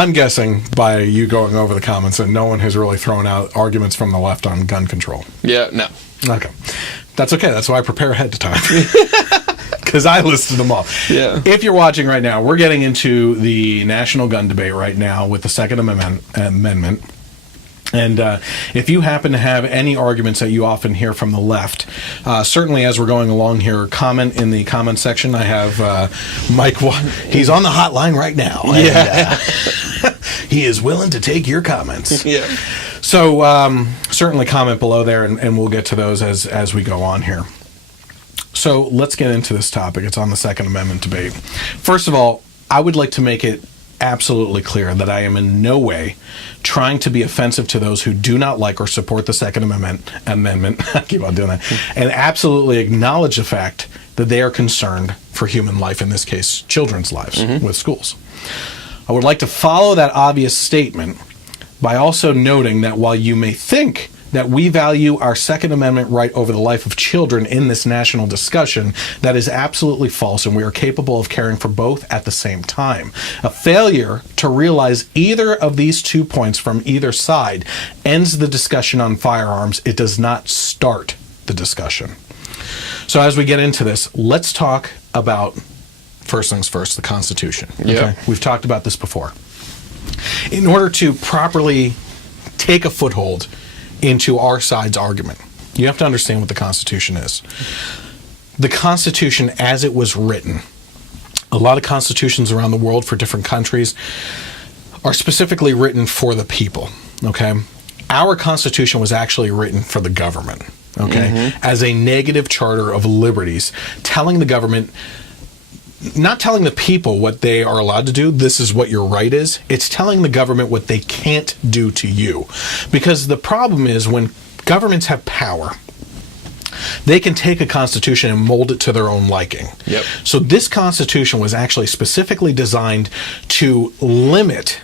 I'm guessing by you going over the comments that no one has really thrown out arguments from the left on gun control. Yeah, no. Okay. That's okay. That's why I prepare ahead of time. Because I listed them all. Yeah. If you're watching right now, we're getting into the national gun debate right now with the Second Amendment. And if you happen to have any arguments that you often hear from the left, certainly as we're going along here, comment in the comment section. I have Mike. He's on the hotline right now. Yeah. And, he is willing to take your comments. Yeah. So certainly comment below there, and we'll get to those as we go on here. So let's get into this topic. It's on the Second Amendment debate. First of all, I would like to make it absolutely clear that I am in no way trying to be offensive to those who do not like or support the Second Amendment. I keep on doing that. And absolutely acknowledge the fact that they are concerned for human life, in this case, children's lives with schools. I would like to follow that obvious statement by also noting that while you may think that we value our Second Amendment right over the life of children in this national discussion, that is absolutely false, and we are capable of caring for both at the same time. A failure to realize either of these 2 points from either side ends the discussion on firearms. It does not start the discussion. So as we get into this, let's talk about, first things first, the Constitution. Yeah. Okay? We've talked about this before. In order to properly take a foothold into our side's argument, you have to understand what the Constitution is. The Constitution, as it was written, a lot of constitutions around the world for different countries are specifically written for the people, okay? Our Constitution was actually written for the government, okay? As a negative charter of liberties, telling the government, not telling the people what they are allowed to do, this is what your right is. It's telling the government what they can't do to you. Because the problem is when governments have power, they can take a constitution and mold it to their own liking. Yep. So this constitution was actually specifically designed to limit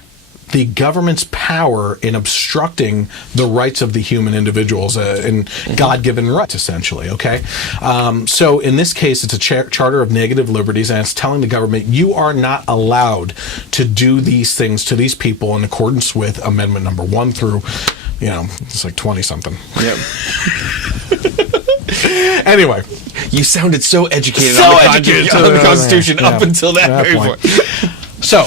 the government's power in obstructing the rights of the human individuals and God-given rights, essentially, okay? So in this case, it's a charter of negative liberties, and it's telling the government, you are not allowed to do these things to these people in accordance with Amendment number 1 through, it's like 20-something. Yep. Anyway. You sounded so educated on the Constitution up until that very point. So,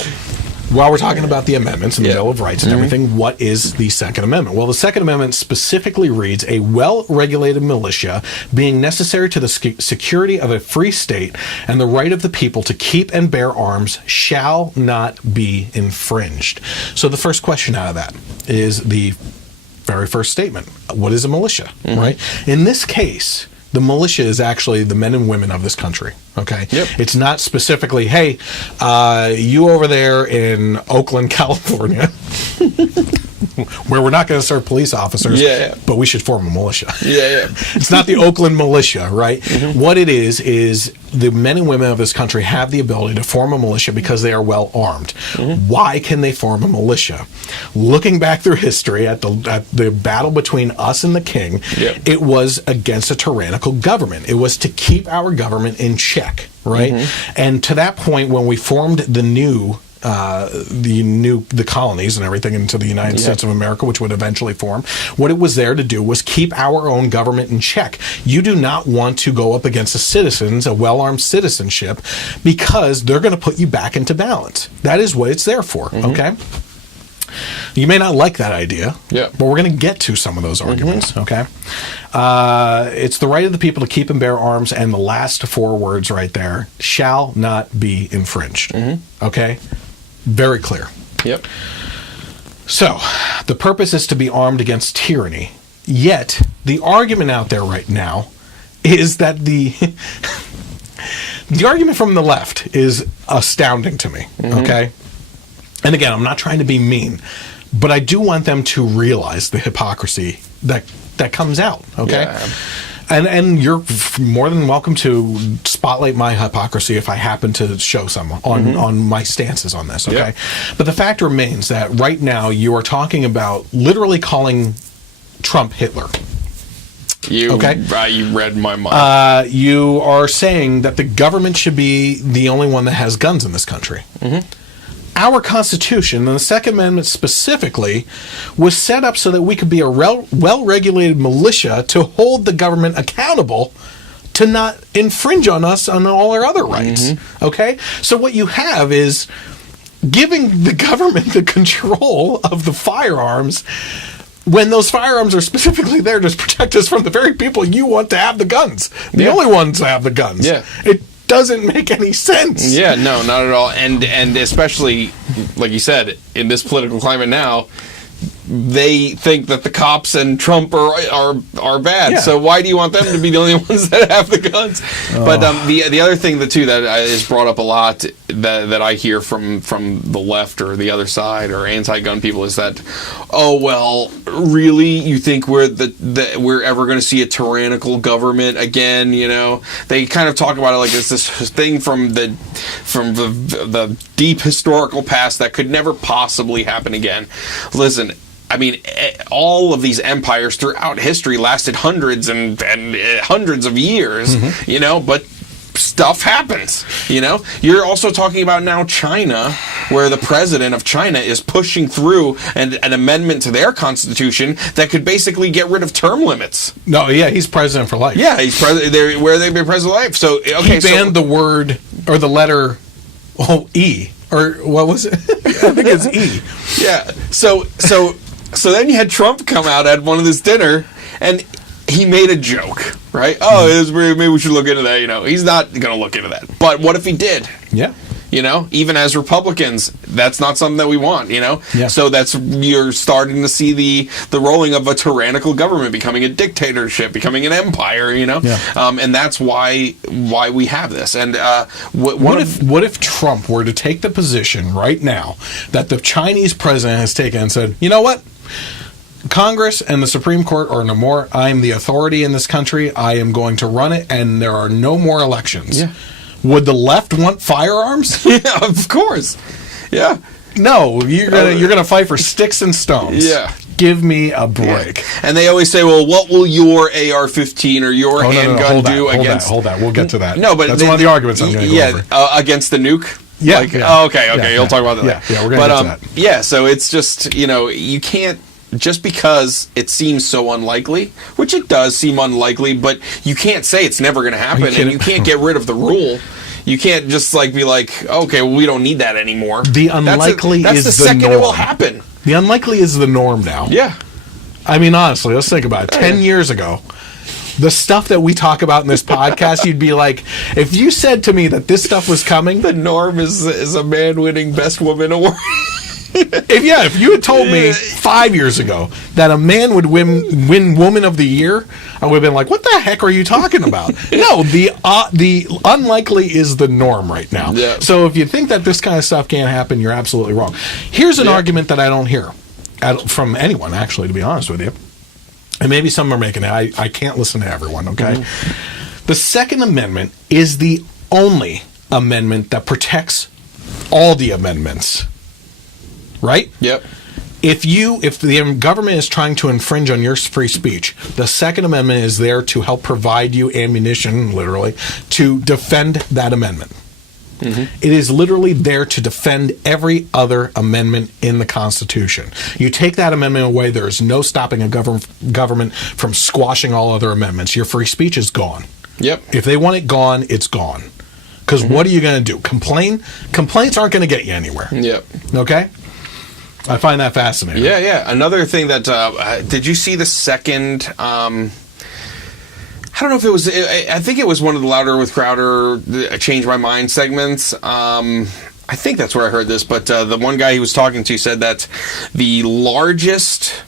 while we're talking about the amendments and the Bill of Rights and everything, what is the Second Amendment? Well, the Second Amendment specifically reads, a well-regulated militia being necessary to the security of a free state and the right of the people to keep and bear arms shall not be infringed. So the first question out of that is the very first statement. What is a militia, right? In this case, the militia is actually the men and women of this country, okay? Yep. It's not specifically, hey, you over there in Oakland, California, where we're not going to serve police officers, but we should form a militia. It's not the Oakland militia, right? What it is the men and women of this country have the ability to form a militia because they are well armed. Why can they form a militia? Looking back through history at the battle between us and the king, it was against a tyrannical government. It was to keep our government in check, right? And to that point, when we formed the colonies and everything into the United States of America, which would eventually form, what it was there to do was keep our own government in check. You do not want to go up against the citizens, a well-armed citizenship, because they're going to put you back into balance. That is what it's there for, okay? You may not like that idea, but we're going to get to some of those arguments, okay? It's the right of the people to keep and bear arms, and the last 4 words right there, shall not be infringed, okay? Very clear. Yep. So, the purpose is to be armed against tyranny. Yet, the argument out there right now is that the argument from the left is astounding to me, okay? And again, I'm not trying to be mean, but I do want them to realize the hypocrisy that comes out, okay? Yeah. And you're more than welcome to spotlight my hypocrisy if I happen to show some on my stances on this, okay? But the fact remains that right now you are talking about literally calling Trump Hitler. You read my mind. You are saying that the government should be the only one that has guns in this country. our Constitution, and the Second Amendment specifically, was set up so that we could be a well-regulated militia to hold the government accountable to not infringe on us on all our other rights. Okay? So what you have is giving the government the control of the firearms when those firearms are specifically there to protect us from the very people you want to have the guns. The only ones to have the guns. Yeah. It doesn't make any sense. Yeah, no, not at all. And especially, like you said, in this political climate now, they think that the cops and Trump are bad. Yeah. So why do you want them to be the only ones that have the guns? But the other thing that is brought up a lot that I hear from the left or the other side or anti-gun people is that, oh well, really you think we're ever going to see a tyrannical government again? You know, they kind of talk about it like it's this thing from the deep historical past that could never possibly happen again. Listen, I mean, all of these empires throughout history lasted hundreds and hundreds of years, you know, but stuff happens, you know. You're also talking about now China, where the president of China is pushing through an amendment to their constitution that could basically get rid of term limits. No, yeah, he's president for life. Yeah, he's president, where they've been president for life. So, okay, he banned the word, or the letter, E. Or what was it? I think it's E. Yeah. So then you had Trump come out at one of this dinner, and he made a joke, right? Oh, maybe we should look into that. You know, he's not going to look into that. But what if he did? Yeah. You know, even as Republicans, that's not something that we want, you know? Yeah. So you're starting to see the rolling of a tyrannical government becoming a dictatorship, becoming an empire, you know? Yeah. And that's why we have this. And what if Trump were to take the position right now that the Chinese president has taken and said, you know what? Congress and the Supreme Court are no more. I am the authority in this country. I am going to run it, and there are no more elections. Yeah. Would the left want firearms? Yeah, of course. Yeah. No, you're gonna fight for sticks and stones. Yeah. Give me a break. Yeah. And they always say, well, what will your AR-15 or your handgun do against... Hold that. We'll get to that. No, but... That's one of the arguments I'm going to go over. Against the nuke? Yeah. Oh, okay. You'll talk about that. Yeah, we're going to get to that. Yeah, so it's just, you know, you can't... Just because it seems so unlikely, which it does seem unlikely, but you can't say it's never going to happen, and you can't get rid of the rule. You can't just be like, okay, well, we don't need that anymore. The unlikely that's is the the second norm. It will happen. The unlikely is the norm now. Yeah. I mean, honestly, let's think about it. 10 years ago, the stuff that we talk about in this podcast, you'd be like, if you said to me that this stuff was coming... The norm is a man winning Best Woman Award. If you had told me 5 years ago that a man would win Woman of the Year, I would have been like, what the heck are you talking about? No, the unlikely is the norm right now. Yeah. So if you think that this kind of stuff can't happen, you're absolutely wrong. Here's an argument that I don't hear from anyone, actually, to be honest with you. And maybe some are making it. I can't listen to everyone, okay? Mm-hmm. The Second Amendment is the only amendment that protects all the amendments. Right? Yep. If the government is trying to infringe on your free speech, the Second Amendment is there to help provide you ammunition, literally, to defend that amendment. Mm-hmm. It is literally there to defend every other amendment in the Constitution. You take that amendment away, there is no stopping a government from squashing all other amendments. Your free speech is gone. Yep. If they want it gone, it's gone. Because what are you going to do? Complain? Complaints aren't going to get you anywhere. Yep. Okay? I find that fascinating. Yeah. Another thing that did you see the second? I don't know if it was. I think it was one of the Louder with Crowder Change My Mind segments. I think that's where I heard this. But the one guy he was talking to said that the largest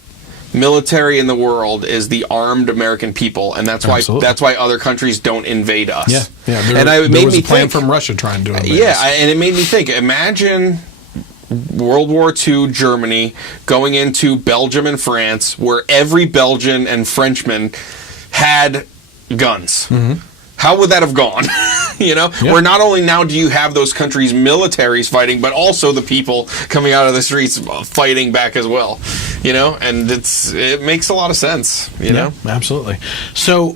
military in the world is the armed American people, and that's why other countries don't invade us. Yeah. There was a plan from Russia trying to invade us. Yeah, and it made me think. Imagine World War II Germany going into Belgium and France, where every Belgian and Frenchman had guns. Mm-hmm. How would that have gone? You know, where not only now do you have those countries' militaries fighting, but also the people coming out of the streets fighting back as well. and it makes a lot of sense, you know? Absolutely. So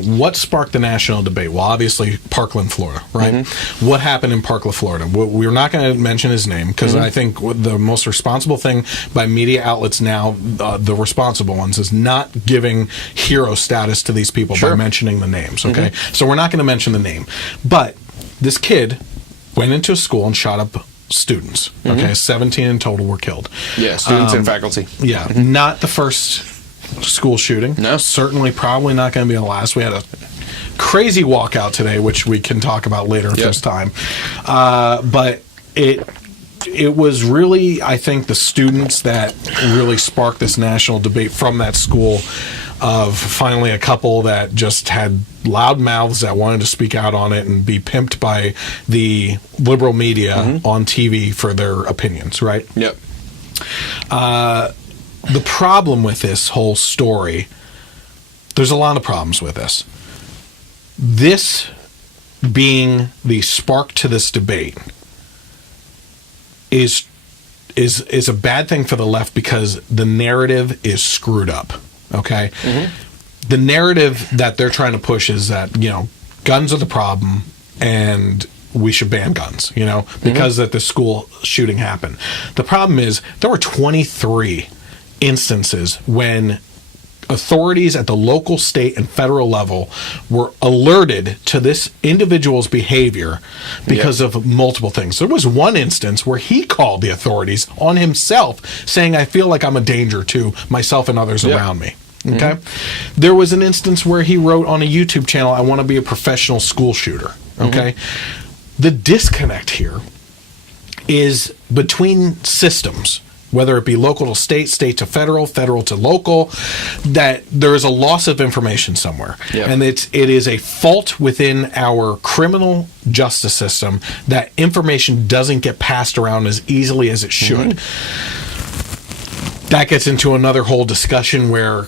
what sparked the national debate? Well, obviously Parkland, Florida, right? Mm-hmm. What happened in Parkland, Florida? We're not going to mention his name because I think the most responsible thing by media outlets now, the responsible ones, is not giving hero status to these people by mentioning the names, okay? So we're not going to mention the name. But this kid went into a school and shot up students. Okay, 17 in total were killed. Yeah, students and faculty. Yeah, not the first school shooting. No. Certainly probably not going to be the last. We had a crazy walkout today, which we can talk about later if there's time. But it was really, I think, the students that really sparked this national debate from that school, of finally a couple that just had loud mouths that wanted to speak out on it and be pimped by the liberal media on TV for their opinions, right? Yep. The problem with this whole story, there's a lot of problems with this. This being the spark to this debate is a bad thing for the left because the narrative is screwed up. Okay? The narrative that they're trying to push is that, guns are the problem and we should ban guns, because that the school shooting happened. The problem is there were 23 instances when authorities at the local, state, and federal level were alerted to this individual's behavior because of multiple things. There was one instance where he called the authorities on himself, saying, I feel like I'm a danger to myself and others around me. Okay? There was an instance where he wrote on a YouTube channel, I want to be a professional school shooter. Okay? The disconnect here is between systems, whether it be local to state, state to federal, federal to local, that there is a loss of information somewhere. And it is a fault within our criminal justice system that information doesn't get passed around as easily as it should. That gets into another whole discussion where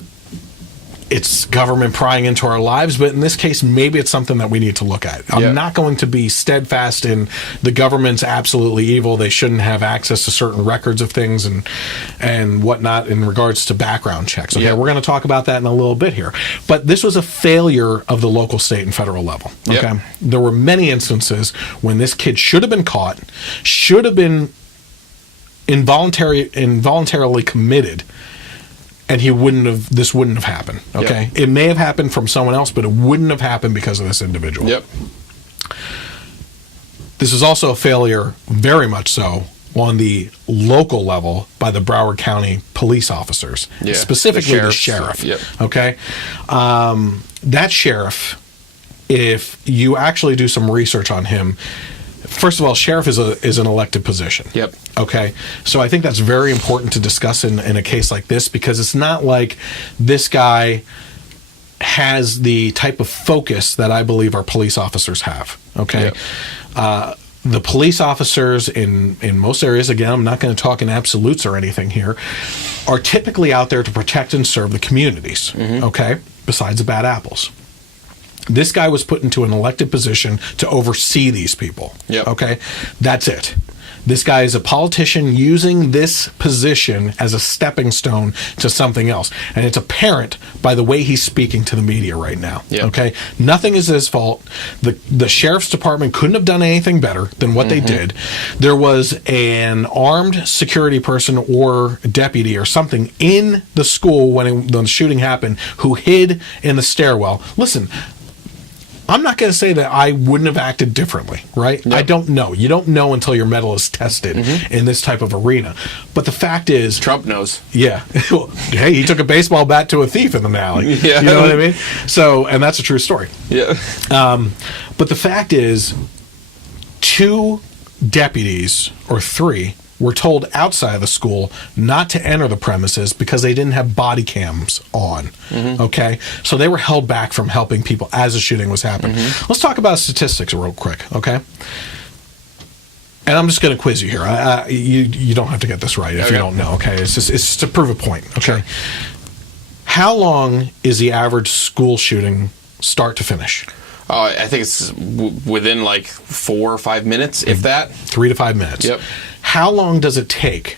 it's government prying into our lives, but in this case, maybe it's something that we need to look at. I'm not going to be steadfast in the government's absolutely evil. They shouldn't have access to certain records of things and whatnot in regards to background checks. Okay, we're going to talk about that in a little bit here. But this was a failure of the local, state, and federal level. Okay, there were many instances when this kid should have been caught, should have been involuntarily committed, and this wouldn't have happened. Okay, it may have happened from someone else, but it wouldn't have happened because of this individual. This is also a failure, very much so, on the local level by the Broward County police officers, specifically the sheriff. Okay, that sheriff, if you actually do some research on him, first of all, sheriff is an elected position. Okay, so I think that's very important to discuss in a case like this, because it's not like this guy has the type of focus that I believe our police officers have. Okay, the police officers in most areas, again, I'm not going to talk in absolutes or anything here, are typically out there to protect and serve the communities. Okay, besides the bad apples. This guy was put into an elected position to oversee these people. Okay? That's it. This guy is a politician using this position as a stepping stone to something else. And it's apparent by the way he's speaking to the media right now. Okay? Nothing is his fault. The sheriff's department couldn't have done anything better than what they did. There was an armed security person or deputy or something in the school when the shooting happened who hid in the stairwell. Listen, I'm not going to say that I wouldn't have acted differently, right? I don't know. You don't know until your metal is tested in this type of arena. But the fact is... Trump knows. Yeah. Hey, he took a baseball bat to a thief in the alley. You know what I mean? So, and that's a true story. But the fact is, 2 deputies, or 3, were told outside of the school not to enter the premises because they didn't have body cams on. Okay? So they were held back from helping people as the shooting was happening. Let's talk about statistics real quick, okay? And I'm just going to quiz you here. You don't have to get this right if you don't know, okay? It's just to prove a point, okay? How long is the average school shooting start to finish? I think it's within like 4 or 5 minutes, if that. 3 to 5 minutes. How long does it take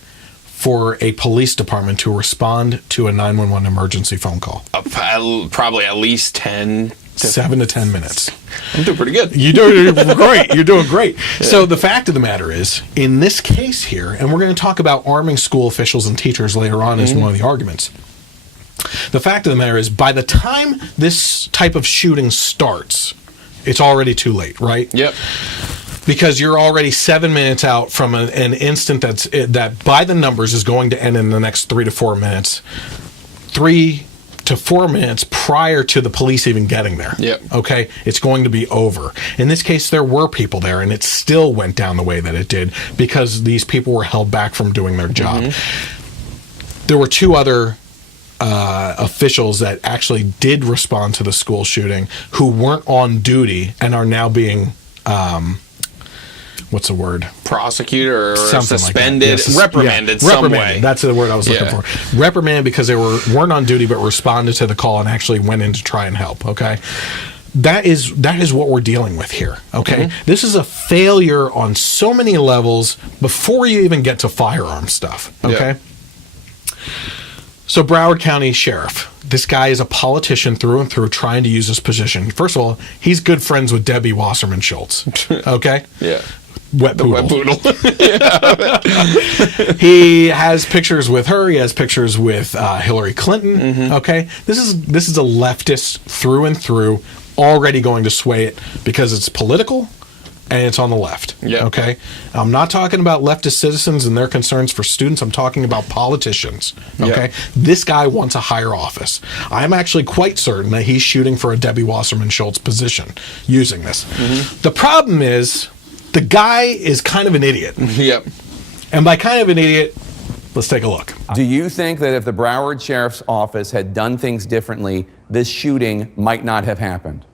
for a police department to respond to a 911 emergency phone call? Probably at least 7 to 10 minutes. I'm doing pretty good. You're doing great. You're doing great. Yeah. So the fact of the matter is, in this case here, and we're going to talk about arming school officials and teachers later on as one of the arguments. The fact of the matter is, by the time this type of shooting starts, it's already too late, right? Yep. Because you're already 7 minutes out from an instant that by the numbers is going to end in the next 3 to 4 minutes. 3 to 4 minutes prior to the police even getting there. Yep. Okay? It's going to be over. In this case, there were people there, and it still went down the way that it did because these people were held back from doing their job. There were 2 other officials that actually did respond to the school shooting who weren't on duty and are now being what's the word? Prosecuted or Something suspended, like reprimanded some way. That's the word I was looking for. Reprimanded because they weren't on duty but responded to the call and actually went in to try and help. Okay, that is what we're dealing with here. Okay, this is a failure on so many levels before you even get to firearm stuff. Okay. So Broward County Sheriff, this guy is a politician through and through trying to use his position. First of all, he's good friends with Debbie Wasserman Schultz. Okay? Yeah. Wet poodle. Wet poodle. He has pictures with her. He has pictures with Hillary Clinton. Okay? This is a leftist through and through, already going to sway it because it's political and it's on the left. Yeah. Okay? I'm not talking about leftist citizens and their concerns for students. I'm talking about politicians. Okay? Yeah. This guy wants a higher office. I'm actually quite certain that he's shooting for a Debbie Wasserman Schultz position using this. The problem is the guy is kind of an idiot. Yep. And by kind of an idiot, let's take a look. Do you think that if the Broward Sheriff's Office had done things differently, this shooting might not have happened?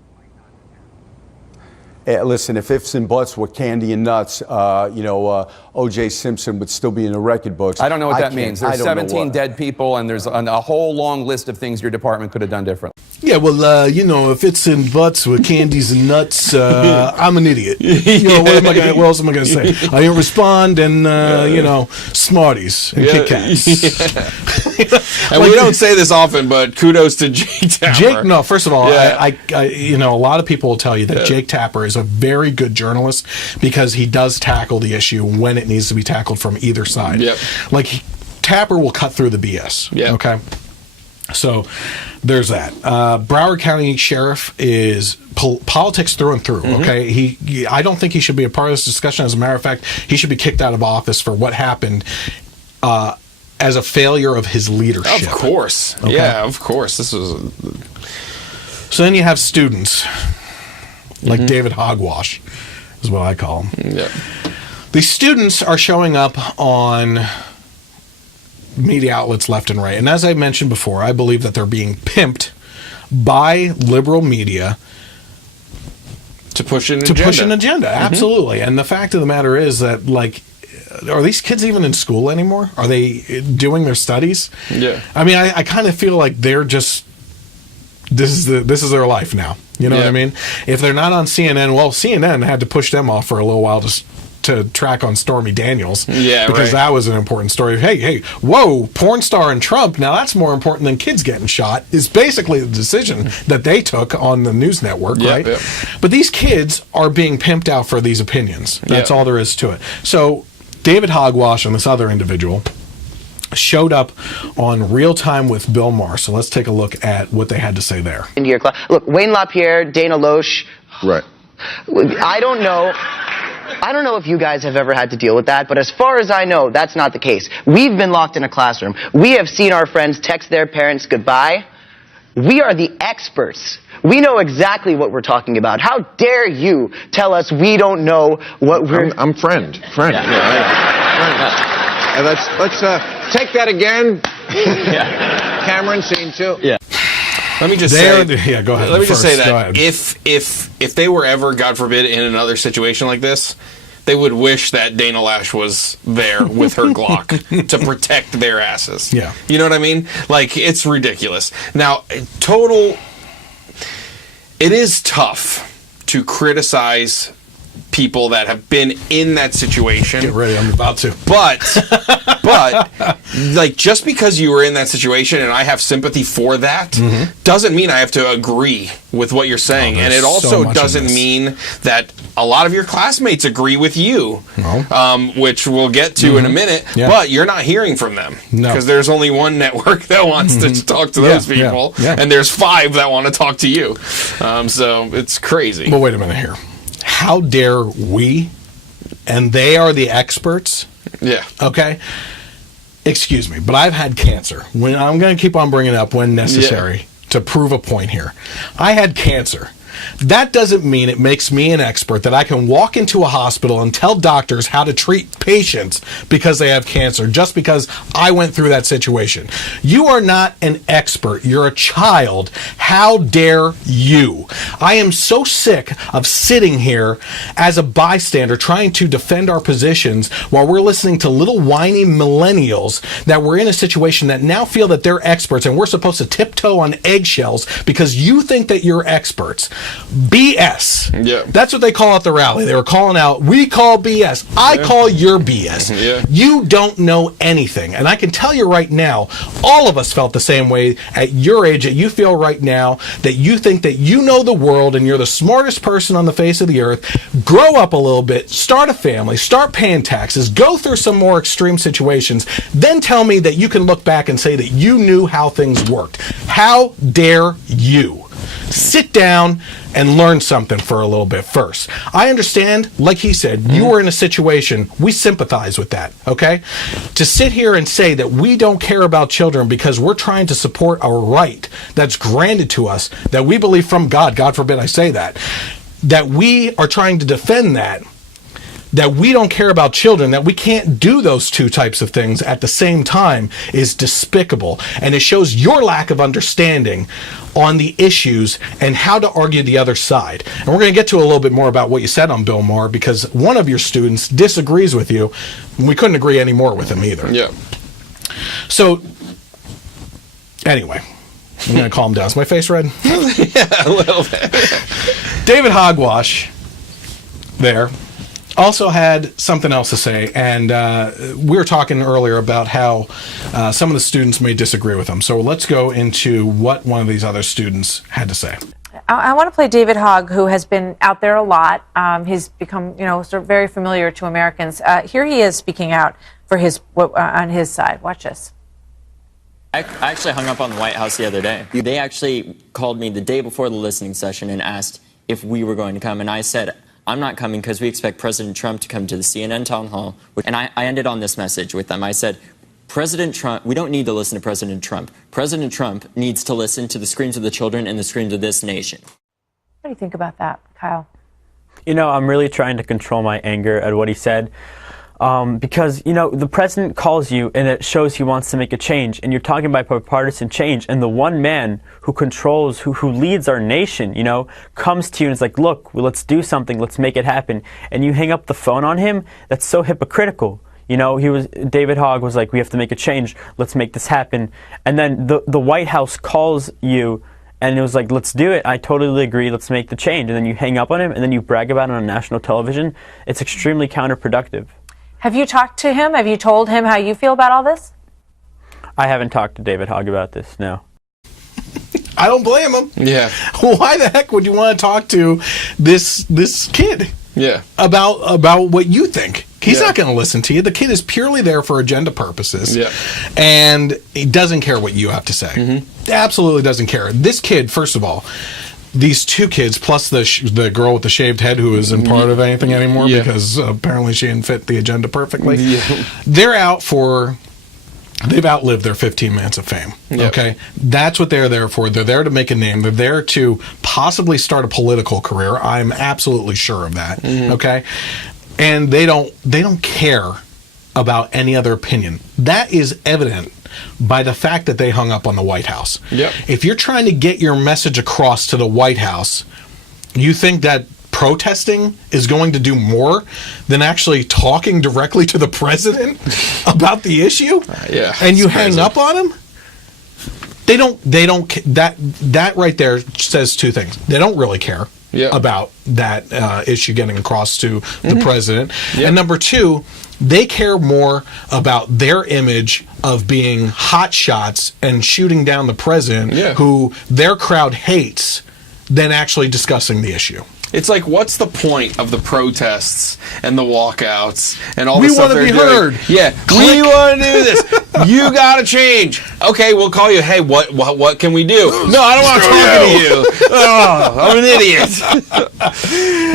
Listen, if ifs and buts were candy and nuts, O.J. Simpson would still be in the record books. I don't know what that means. There's 17 dead people, and there's a whole long list of things your department could have done differently. Yeah, well, if it's in butts with candies and nuts, I'm an idiot. What else am I going to say? I didn't respond, and, Smarties and Kit Kats. And we don't say this often, but kudos to Jake Tapper. First of all, a lot of people will tell you that Jake Tapper is a very good journalist because he does tackle the issue when it needs to be tackled from either side. Yep. Tapper will cut through the BS. Yep. Okay? So there's that. Broward County Sheriff is politics through and through. Okay, I don't think he should be a part of this discussion. As a matter of fact, he should be kicked out of office for what happened as a failure of his leadership. Of course, okay? Yeah, of course. This was. So then you have students like David Hogwash, is what I call him. Yeah. These students are showing up on media outlets left and right. And as I mentioned before, I believe that they're being pimped by liberal media to push an agenda. Absolutely. And the fact of the matter is that, are these kids even in school anymore? Are they doing their studies? Yeah. I mean, I kind of feel like they're just this is their life now. You know what I mean? If they're not on CNN, well, CNN had to push them off for a little while to track on Stormy Daniels. Yeah, because that was an important story. Hey, whoa, porn star and Trump, now that's more important than kids getting shot, is basically the decision that they took on the news network, right? Yep. But these kids are being pimped out for these opinions. That's all there is to it. So David Hogwash and this other individual showed up on Real Time with Bill Maher. So let's take a look at what they had to say there. Into your class. Look, Wayne LaPierre, Dana Loesch. Right. I don't know if you guys have ever had to deal with that, but as far as I know, that's not the case. We've been locked in a classroom. We have seen our friends text their parents goodbye. We are the experts. We know exactly what we're talking about. How dare you tell us we don't know what we're... I'm friend. Yeah. Friend. Let's take that again. Cameron, scene 2. Yeah. Let me just say. Yeah, go ahead. Let me just say that if they were ever, God forbid, in another situation like this, they would wish that Dana Loesch was there with her Glock to protect their asses. Yeah. You know what I mean? It's ridiculous. Now, it is tough to criticize people that have been in that situation. Get ready, I'm about to. But like, just because you were in that situation and I have sympathy for that doesn't mean I have to agree with what you're saying. And it also doesn't mean that a lot of your classmates agree with you, which we'll get to in a minute, but you're not hearing from them. Because there's only one network that wants to talk to those people, and there's 5 that want to talk to you. So it's crazy. But wait a minute here. How dare we, and they are the experts? Yeah. Okay? Excuse me, but I've had cancer. I'm going to keep on bringing it up when necessary to prove a point here. I had cancer. That doesn't mean it makes me an expert that I can walk into a hospital and tell doctors how to treat patients because they have cancer, just because I went through that situation. You are not an expert. You're a child. How dare you? I am so sick of sitting here as a bystander trying to defend our positions while we're listening to little whiny millennials that were in a situation that now feel that they're experts and we're supposed to tiptoe on eggshells because you think that you're experts. BS. Yeah. That's what they call at the rally. They were calling out, we call BS. I call your BS. Yeah. You don't know anything. And I can tell you right now, all of us felt the same way at your age that you feel right now, that you think that you know the world and you're the smartest person on the face of the earth. Grow up a little bit, start a family, start paying taxes, go through some more extreme situations, then tell me that you can look back and say that you knew how things worked. How dare you? Sit down and learn something for a little bit first. I understand, like he said, you were in a situation, we sympathize with that, okay? To sit here and say that we don't care about children because we're trying to support a right that's granted to us, that we believe from God, God forbid I say that we are trying to defend that we don't care about children, that we can't do those two types of things at the same time is despicable. And it shows your lack of understanding on the issues and how to argue the other side. And we're going to get to a little bit more about what you said on Bill Maher because one of your students disagrees with you. And we couldn't agree any more with him either. Yeah. So, anyway, I'm going to calm down. Is my face red? Yeah, a little bit. David Hogwash there also had something else to say, and we were talking earlier about how some of the students may disagree with him. So let's go into what one of these other students had to say. I want to play David Hogg, who has been out there a lot. He's become, sort of very familiar to Americans. Here he is speaking out for on his side. Watch this. I actually hung up on the White House the other day. They actually called me the day before the listening session and asked if we were going to come, and I said, I'm not coming because we expect President Trump to come to the CNN town hall. And I ended on this message with them. I said, President Trump, we don't need to listen to President Trump. President Trump needs to listen to the screams of the children and the screams of this nation. What do you think about that, Kyle? I'm really trying to control my anger at what he said. Because, the president calls you and it shows he wants to make a change, and you're talking about bipartisan change, and the one man who controls, who leads our nation, comes to you and is like, look, let's do something, let's make it happen, and you hang up the phone on him. That's so hypocritical. David Hogg was like, we have to make a change, let's make this happen, and then the White House calls you and it was like, let's do it. I totally agree. Let's make the change. And then you hang up on him and then you brag about it on national television. It's extremely counterproductive. Have you talked to him? Have you told him how you feel about all this? I haven't talked to David Hogg about this, no. I don't blame him. Yeah. Why the heck would you want to talk to this kid? Yeah. About what you think? He's not going to listen to you. The kid is purely there for agenda purposes. Yeah. And he doesn't care what you have to say. Mm-hmm. Absolutely doesn't care. This kid, first of all, these two kids, plus the girl with the shaved head who isn't part of anything anymore because apparently she didn't fit the agenda perfectly. Yeah. They've outlived their 15 minutes of fame. Yep. Okay? That's what they're there for. They're there to make a name. They're there to possibly start a political career. I'm absolutely sure of that. Mm-hmm. Okay? And they don't care about any other opinion. That is evident by the fact that they hung up on the White House. Yep. If you're trying to get your message across to the White House, you think that protesting is going to do more than actually talking directly to the president about the issue? Yeah. And you hang up on him? They don't that right there says two things. They don't really care. about that issue getting across to the president. And number two, they care more about their image of being hot shots and shooting down the president, who their crowd hates, than actually discussing the issue. It's like, what's the point of the protests and the walkouts and all the We stuff wanna they're be doing? heard. Yeah, we want to do this. You got to change. Okay, we'll call you. Hey, what can we do? No, I don't want to talk to you. Oh, I'm an idiot.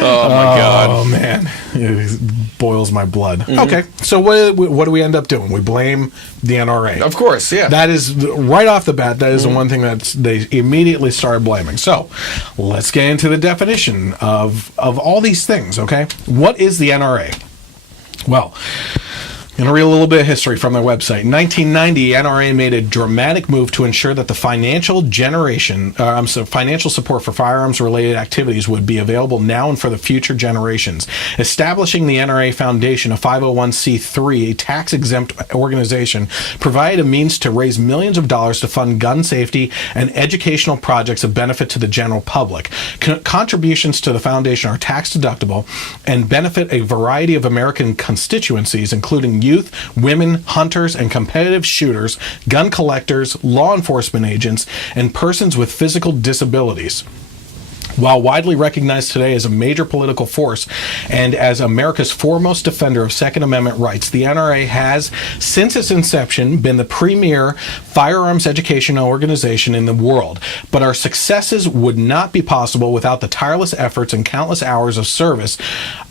Oh my God. Oh man, it boils my blood. Okay, so what do we end up doing? We blame the NRA. Of course, yeah. That is right off the bat. That is the one thing that they immediately started blaming. So let's get into the definition of all these things. Okay, what is the NRA? Well, I'm going to read a little bit of history from their website. In 1990, NRA made a dramatic move to ensure that the financial support for firearms-related activities would be available now and for the future generations. Establishing the NRA Foundation, a 501c3, a tax-exempt organization, provided a means to raise millions of dollars to fund gun safety and educational projects of benefit to the general public. Contributions to the foundation are tax-deductible and benefit a variety of American constituencies, including youth, women, hunters, and competitive shooters, gun collectors, law enforcement agents, and persons with physical disabilities. While widely recognized today as a major political force and as America's foremost defender of Second Amendment rights, the NRA has, since its inception, been the premier firearms educational organization in the world. But our successes would not be possible without the tireless efforts and countless hours of service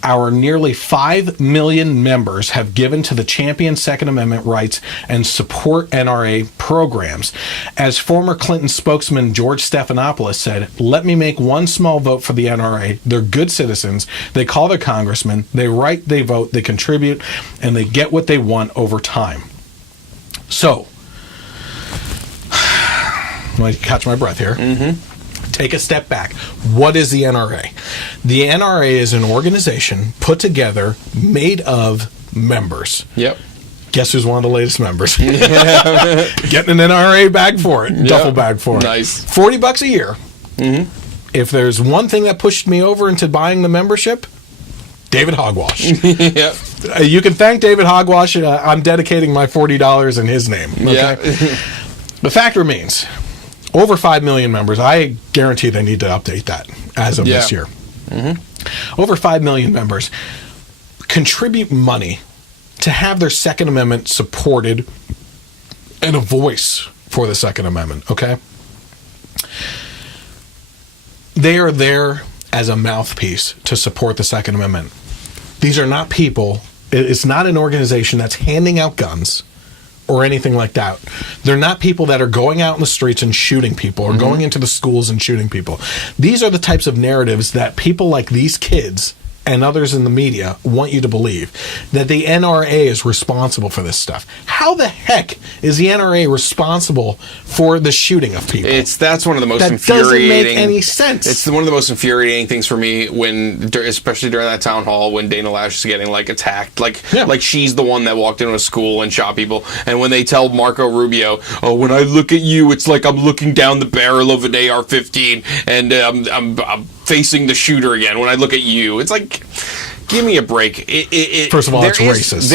our nearly 5 million members have given to the champion Second Amendment rights and support NRA programs. As former Clinton spokesman George Stephanopoulos said, "Let me make one small vote for the NRA. They're good citizens. They call their congressmen. They write, they vote, they contribute, and they get what they want over time." So, let me catch my breath here. Take a step back. What is the NRA? The NRA is an organization put together, made of members. Yep. Guess who's one of the latest members? Getting an NRA bag for it, duffel bag for it. Nice. $40 a year. If there's one thing that pushed me over into buying the membership, David Hogwash. Yep. You can thank David Hogwash. I'm dedicating my $40 in his name. Okay? Yeah. The fact remains, over 5 million members. I guarantee they need to update that as of this year. Over 5 million members contribute money to have their Second Amendment supported and a voice for the Second Amendment, okay? They are there as a mouthpiece to support the Second Amendment. These are not people, it's not an organization that's handing out guns or anything like that. They're not people that are going out in the streets and shooting people or going into the schools and shooting people. These are the types of narratives that people like these kids and others in the media want you to believe, that the NRA is responsible for this stuff. How the heck is the NRA responsible for the shooting of people? That's one of the most that infuriating. Doesn't make any sense. It's one of the most infuriating things for me especially during that town hall when Dana Lash is getting attacked, like she's the one that walked into a school and shot people. And when they tell Marco Rubio, "Oh, when I look at you, it's like I'm looking down the barrel of an AR-15 and I'm facing the shooter again. When I look at you, it's like." Give me a break. First of all, it's racist.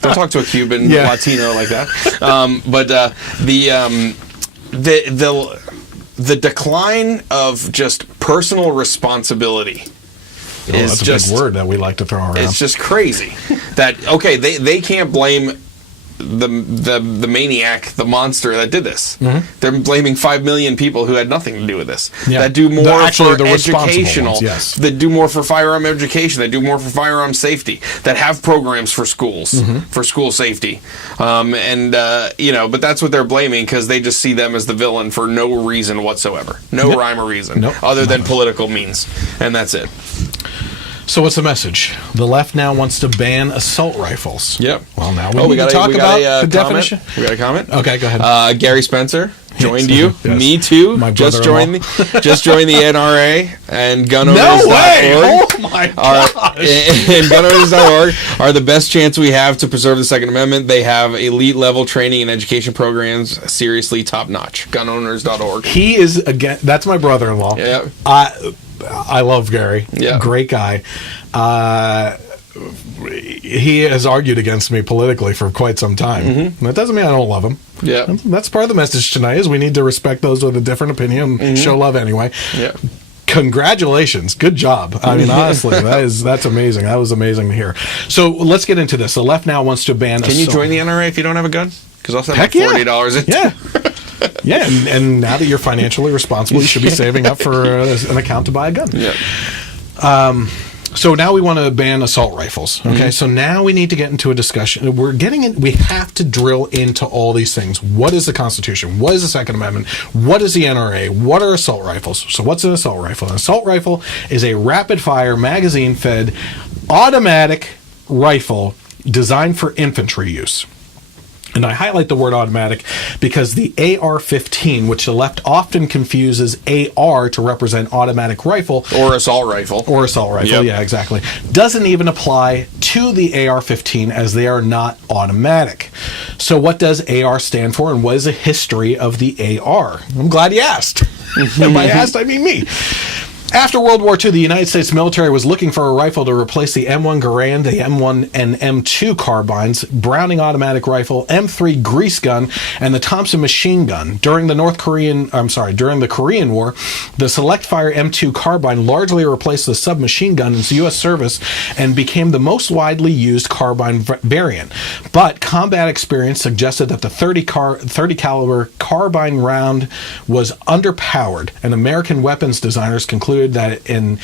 Don't talk to a Cuban Latino like that. But the decline of just personal responsibility is that's just a big word that we like to throw around. It's just crazy. That they can't blame the maniac, the monster that did this. They're blaming 5 million people who had nothing to do with this. That do more for educational. Ones, that do more for firearm education. That do more for firearm safety. That have programs for schools for school safety. But that's what they're blaming because they just see them as the villain for no reason whatsoever. No rhyme or reason other than political means, and that's it. So what's the message? The left now wants to ban assault rifles. Yep. Well, now we need to talk about the definition. We got a comment? Okay, go ahead. Gary Spencer. joined you. Yes. Me too. My just brother-in-law. joined the NRA and gunowners.org. No way! Oh my gosh! And gunowners.org are the best chance we have to preserve the Second Amendment. They have elite level training and education programs, seriously top notch. Gunowners.org. He is again. That's my brother-in-law. Yeah. I love Gary. Yeah. Great guy. He has argued against me politically for quite some time. That doesn't mean I don't love him. Yeah. That's part of the message tonight is we need to respect those with a different opinion and show love anyway. Yeah. Congratulations. Good job. I mean, honestly, that's amazing. That was amazing to hear. So let's get into this. The left now wants to ban Can you join the NRA if you don't have a gun? Because I'll send Heck like $40 in. Yeah. Yeah, and now that you're financially responsible, you should be saving up for an account to buy a gun. Yeah. So now we want to ban assault rifles. Okay, so now we need to get into a discussion. We have to drill into all these things. What is the Constitution? What is the Second Amendment? What is the NRA? What are assault rifles? So what's an assault rifle? An assault rifle is a rapid-fire, magazine-fed, automatic rifle designed for infantry use. And I highlight the word automatic because the AR-15, which the left often confuses AR to represent automatic rifle. Or assault rifle. Yep. Yeah, exactly. Doesn't even apply to the AR-15 as they are not automatic. So what does AR stand for and what is the history of the AR? I'm glad you asked. And by asked, I mean me. After World War II, the United States military was looking for a rifle to replace the M1 Garand, the M1 and M2 carbines, Browning automatic rifle, M3 grease gun, and the Thompson machine gun. During the Korean War, the Select Fire M2 carbine largely replaced the submachine gun in U.S. service and became the most widely used carbine variant. But combat experience suggested that the 30 caliber carbine round was underpowered, and American weapons designers concluded that an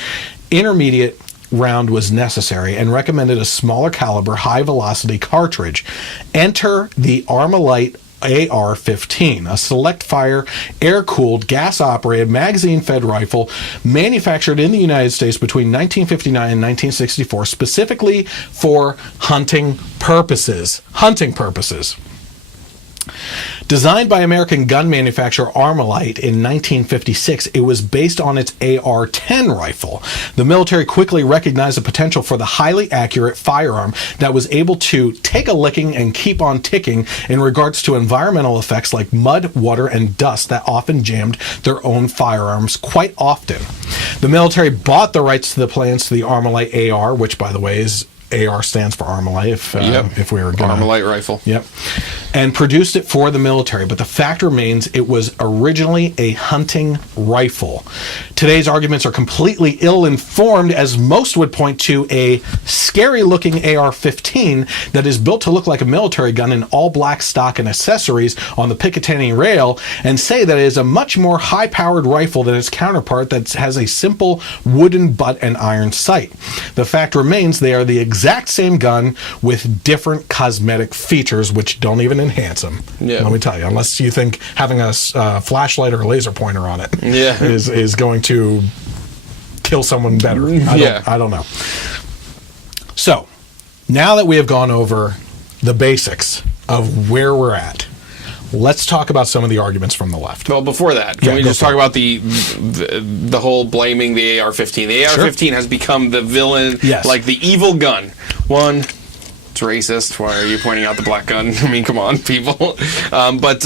intermediate round was necessary and recommended a smaller caliber, high velocity cartridge. Enter the Armalite AR-15, a select fire, air-cooled, gas-operated, magazine-fed rifle manufactured in the United States between 1959 and 1964, specifically for hunting purposes. Designed by American gun manufacturer Armalite in 1956, it was based on its AR-10 rifle. The military quickly recognized the potential for the highly accurate firearm that was able to take a licking and keep on ticking in regards to environmental effects like mud, water, and dust that often jammed their own firearms quite often. The military bought the rights to the plans to the Armalite AR, which, by the way, is AR stands for Armalite, if we were going to... Armalite rifle. Yep. And produced it for the military, but the fact remains it was originally a hunting rifle. Today's arguments are completely ill-informed, as most would point to a scary-looking AR-15 that is built to look like a military gun in all-black stock and accessories on the Picatinny rail, and say that it is a much more high-powered rifle than its counterpart that has a simple wooden butt and iron sight. The fact remains they are the exact same gun with different cosmetic features which don't even enhance them. Yeah. Let me tell you, unless you think having a flashlight or a laser pointer on it is going to kill someone better. I don't know. So, now that we have gone over the basics of where we're at, let's talk about some of the arguments from the left. Well, before that, can we just talk about the whole blaming the AR-15? The AR-15 has become the villain, like the evil gun. One, it's racist. Why are you pointing out the black gun? I mean, come on, people. But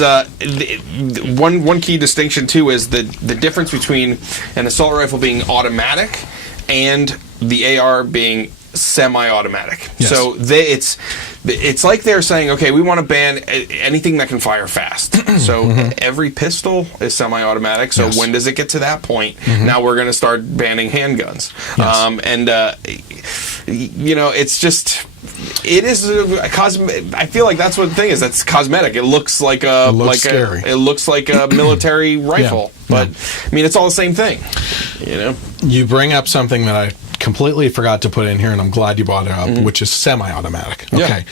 one key distinction, too, is the difference between an assault rifle being automatic and the AR being semi-automatic. Yes. So it's like they're saying, okay, we want to ban anything that can fire fast. So every pistol is semi-automatic. So when does it get to that point? Now we're going to start banning handguns. It's just... It is I feel like that's what the thing is. That's cosmetic. It looks like a military rifle, but I mean, it's all the same thing. You bring up something that I completely forgot to put in here, and I'm glad you brought it up, which is semi-automatic. Okay.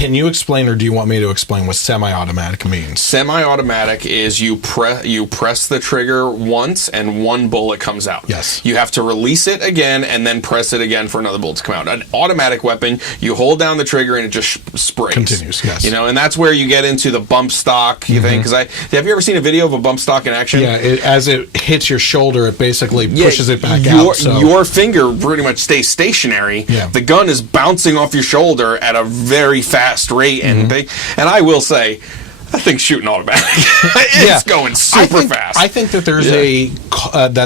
Can you explain, or do you want me to explain what semi-automatic means? Semi-automatic is you press the trigger once and one bullet comes out. Yes. You have to release it again and then press it again for another bullet to come out. An automatic weapon, you hold down the trigger and it just sprays. Continues, yes. You know, and that's where you get into the bump stock thing. Because have you ever seen a video of a bump stock in action? Yeah, as it hits your shoulder, it basically pushes it back out. So. Your finger pretty much stays stationary. Yeah. The gun is bouncing off your shoulder at a very fast rate, and I will say, that thing's shooting automatic. It's going super fast. I think that there's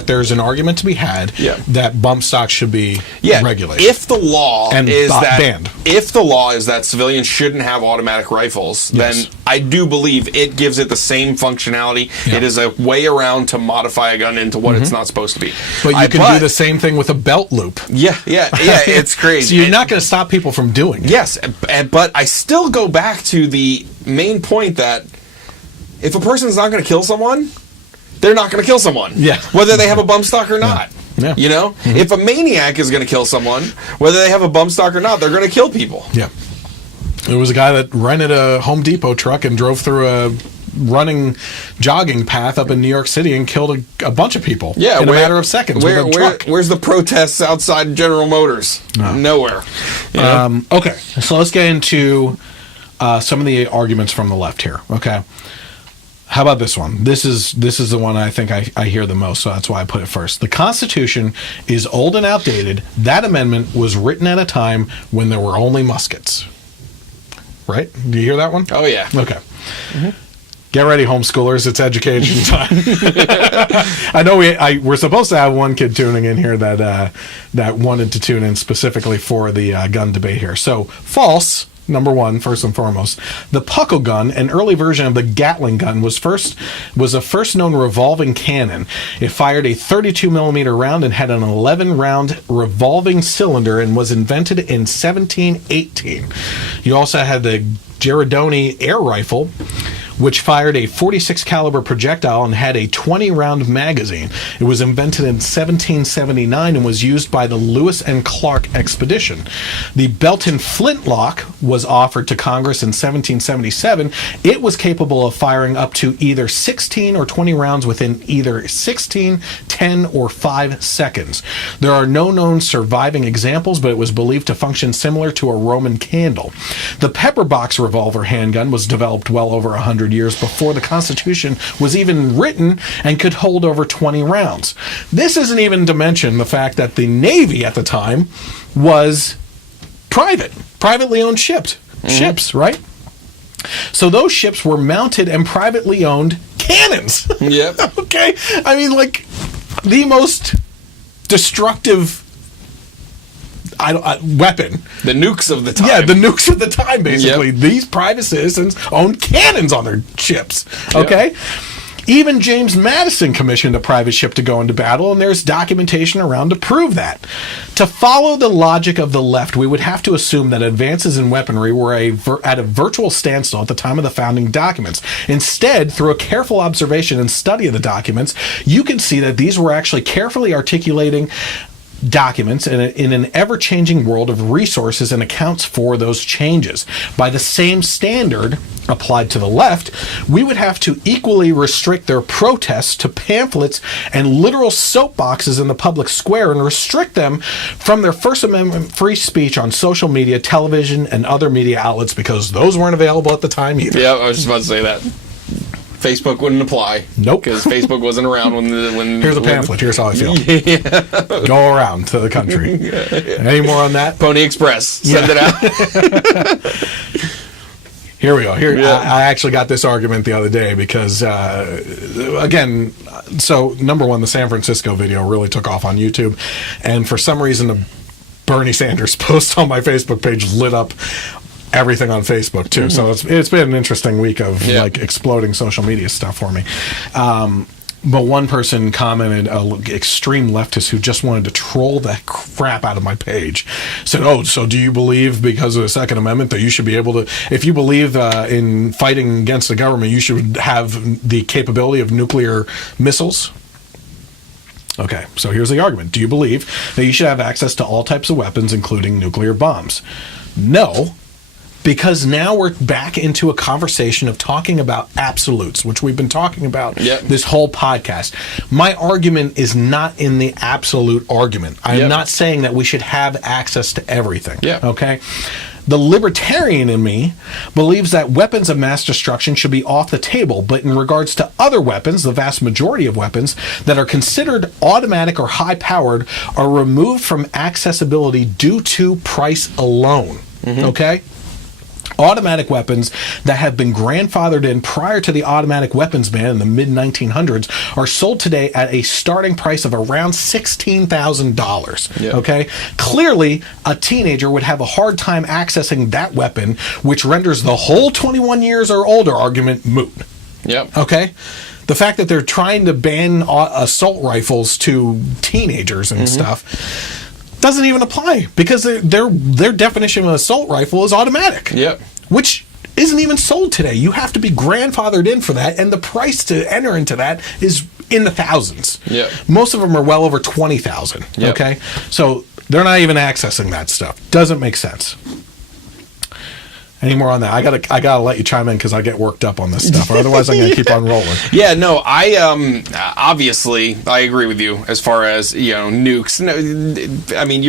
there's an argument to be had that bump stock should be regulated. If the law is banned. If the law is that civilians shouldn't have automatic rifles, then I do believe it gives it the same functionality. It is a way around to modify a gun into what it's not supposed to be. But you can do the same thing with a belt loop. Yeah, it's crazy. So you're not going to stop people from doing it. Yes, but I still go back to the main point that if a person's not going to kill someone, they're not going to kill someone. Yeah. Whether they have a bump stock or not. Yeah. You know? If a maniac is going to kill someone, whether they have a bump stock or not, they're going to kill people. Yeah. There was a guy that rented a Home Depot truck and drove through a running jogging path up in New York City and killed a bunch of people in a matter of seconds with a truck. Where's the protests outside General Motors? Nowhere. Okay, so let's get into some of the arguments from the left here. Okay, how about this one? This is the one I think I hear the most, so that's why I put it first. The Constitution is old and outdated. That amendment was written at a time when there were only muskets. Right? Do you hear that one? Oh yeah. Okay. Get ready, homeschoolers. It's education time. I know we're supposed to have one kid tuning in here that wanted to tune in specifically for the gun debate here. So, false. Number one, first and foremost, the puckle gun, an early version of the Gatling gun, was a first known revolving cannon. It fired a 32 millimeter round and had an 11 round revolving cylinder and was invented in 1718. You also had the Girardoni air rifle, which fired a 46 caliber projectile and had a 20 round magazine. It was invented in 1779 and was used by the Lewis and Clark expedition. The Belton flintlock was offered to Congress in 1777. It was capable of firing up to either 16 or 20 rounds within either 16, 10, or 5 seconds. There are no known surviving examples, but it was believed to function similar to a Roman candle. The pepper box revolver handgun was developed well over 100 years before the Constitution was even written and could hold over 20 rounds. This isn't even to mention the fact that the Navy at the time was privately owned ships, right? So those ships were mounted and privately owned cannons. Yep. Okay? I mean, like, the most destructive weapon. The nukes of the time. Yeah, the nukes of the time, basically. Yep. These private citizens owned cannons on their ships. Okay? Yep. Even James Madison commissioned a private ship to go into battle, and there's documentation around to prove that. To follow the logic of the left, we would have to assume that advances in weaponry were at a virtual standstill at the time of the founding documents. Instead, through a careful observation and study of the documents, you can see that these were actually carefully articulating documents in an ever-changing world of resources and accounts for those changes. By the same standard applied to the left, we would have to equally restrict their protests to pamphlets and literal soapboxes in the public square and restrict them from their First Amendment free speech on social media, television, and other media outlets, because those weren't available at the time either. Yeah, I was just about to say that. Facebook wouldn't apply. Nope. Because Facebook wasn't around when Here's a pamphlet. Here's how I feel. Yeah. Go around to the country. Any more on that? Pony Express. Send it out. Here we go. I actually got this argument the other day because, again, so number one, the San Francisco video really took off on YouTube. And for some reason, the Bernie Sanders post on my Facebook page lit up everything on Facebook too. So it's been an interesting week of like exploding social media stuff for me. But one person commented, extreme leftist who just wanted to troll the crap out of my page, said, "Oh, so do you believe because of the Second Amendment that you should be able to, if you believe in fighting against the government, you should have the capability of nuclear missiles?" Okay, so here's the argument. Do you believe that you should have access to all types of weapons, including nuclear bombs? No. because now we're back into a conversation of talking about absolutes, which we've been talking about this whole podcast. My argument is not in the absolute argument. I'm not saying that we should have access to everything. Okay? The libertarian in me believes that weapons of mass destruction should be off the table, but in regards to other weapons, the vast majority of weapons that are considered automatic or high-powered are removed from accessibility due to price alone. Okay? Automatic weapons that have been grandfathered in prior to the automatic weapons ban in the mid-1900s are sold today at a starting price of around $16,000. Okay? Clearly, a teenager would have a hard time accessing that weapon, which renders the whole 21 years or older argument moot. Okay? The fact that they're trying to ban assault rifles to teenagers and stuff doesn't even apply, because their definition of an assault rifle is automatic. Which isn't even sold today. You have to be grandfathered in for that, and the price to enter into that is in the thousands. Most of them are well over 20,000. Okay? So they're not even accessing that stuff. Doesn't make sense. Any more on that? I gotta let you chime in because I get worked up on this stuff. Or otherwise, I'm gonna keep on rolling. No, I obviously I agree with you as far as nukes. No, I mean,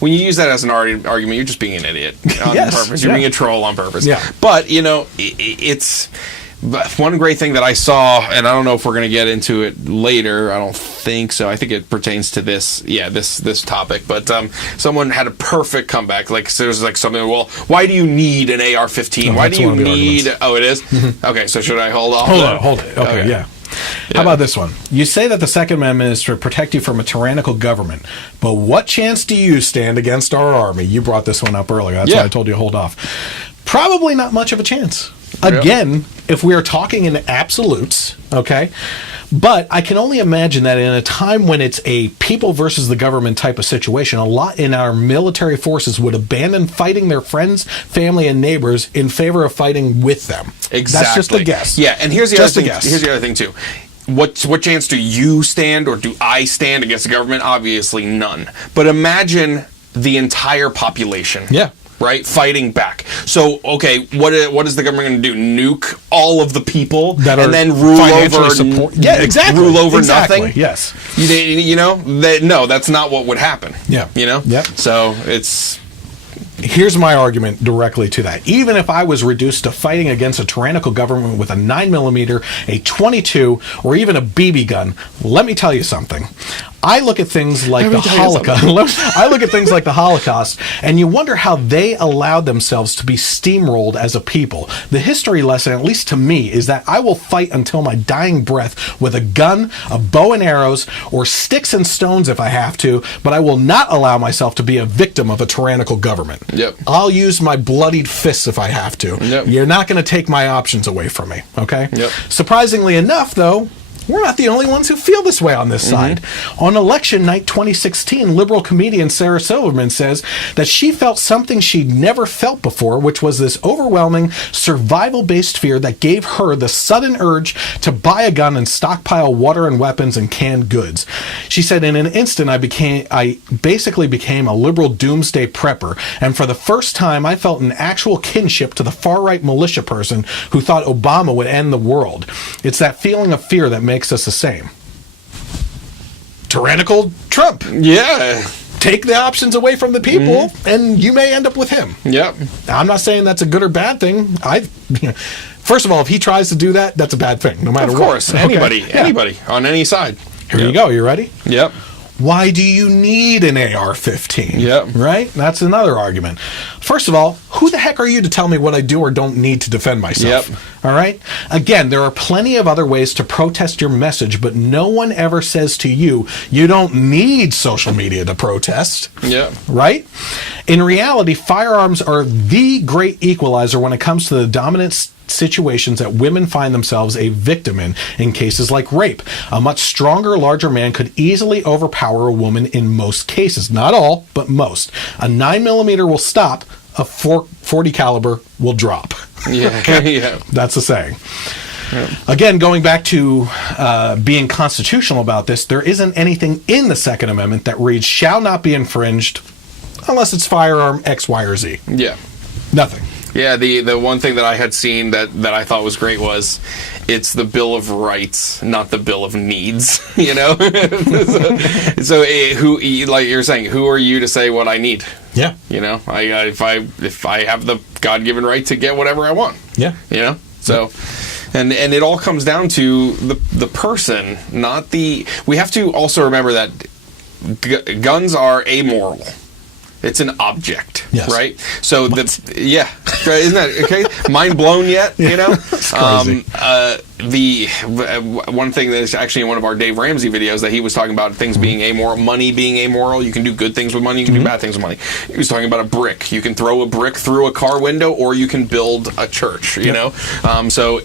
when you use that as an argument, you're just being an idiot on purpose. You're being a troll on purpose. But it's. But one great thing that I saw, and I don't know if we're going to get into it later. I don't think so. I think it pertains to this topic. But someone had a perfect comeback. Like, so there's like something. Well, why do you need an AR-15? Why do you need? Oh, it is. Okay, so should I hold off? Hold it. Okay, yeah. How about this one? You say that the Second Amendment is to protect you from a tyrannical government, but what chance do you stand against our army? You brought this one up earlier. That's why I told you to hold off. Probably not much of a chance. Again, if we are talking in absolutes, okay? But I can only imagine that in a time when it's a people versus the government type of situation, a lot in our military forces would abandon fighting their friends, family, and neighbors in favor of fighting with them. Exactly. That's just a guess. Yeah, and here's the other thing. Here's the other thing too. What chance do you stand, or do I stand against the government? Obviously, none. But imagine the entire population. Right, fighting back. So, okay, what is the government going to do? Nuke all of the people that and then rule over rule over nothing? Yes. No, that's not what would happen. So it's. Here's my argument directly to that. Even if I was reduced to fighting against a tyrannical government with a 9mm, a .22, or even a BB gun, let me tell you something. I look at things like the Holocaust. I look at things like the Holocaust, and you wonder how they allowed themselves to be steamrolled as a people. The history lesson, at least to me, is that I will fight until my dying breath with a gun, a bow and arrows, or sticks and stones if I have to, but I will not allow myself to be a victim of a tyrannical government. I'll use my bloodied fists if I have to. You're not going to take my options away from me, okay? Surprisingly enough, though, we're not the only ones who feel this way on this side. On election night 2016, liberal comedian Sarah Silverman says that she felt something she'd never felt before, which was this overwhelming survival-based fear that gave her the sudden urge to buy a gun and stockpile water and weapons and canned goods. She said, in an instant, I basically became a liberal doomsday prepper, and for the first time, I felt an actual kinship to the far-right militia person who thought Obama would end the world. It's that feeling of fear that makes us the same. Tyrannical Trump. Take the options away from the people, and you may end up with him. I'm not saying that's a good or bad thing. First of all, if he tries to do that, that's a bad thing, no matter what. Of course, anybody on any side. Here you go. You ready? Why do you need an AR-15? Right? That's another argument. First of all, who the heck are you to tell me what I do or don't need to defend myself? All right? Again, there are plenty of other ways to protest your message, but no one ever says to you, you don't need social media to protest. Right? In reality, firearms are the great equalizer when it comes to the dominant situations that women find themselves a victim in cases like rape. A much stronger, larger man could easily overpower a woman in most cases. Not all, but most. A 9mm will stop, a 40 caliber will drop. That's the saying. Again, going back to being constitutional about this, there isn't anything in the Second Amendment that reads, shall not be infringed unless it's firearm X, Y, or Z. Nothing. Yeah, the one thing that I had seen that I thought was great was it's the Bill of Rights, not the Bill of Needs. You know, so who, like you're saying, who are you to say what I need? Yeah. You know, if I have the God-given right to get whatever I want. Yeah. You know, so. And it all comes down to the person, not the. We have to also remember that guns are amoral. It's an object, yes. right? So isn't that okay? Mind blown yet? You know, the one thing that is actually in one of our Dave Ramsey videos that he was talking about things being amoral, money being amoral. You can do good things with money, you can do bad things with money. He was talking about a brick. You can throw a brick through a car window, or you can build a church. You know, so.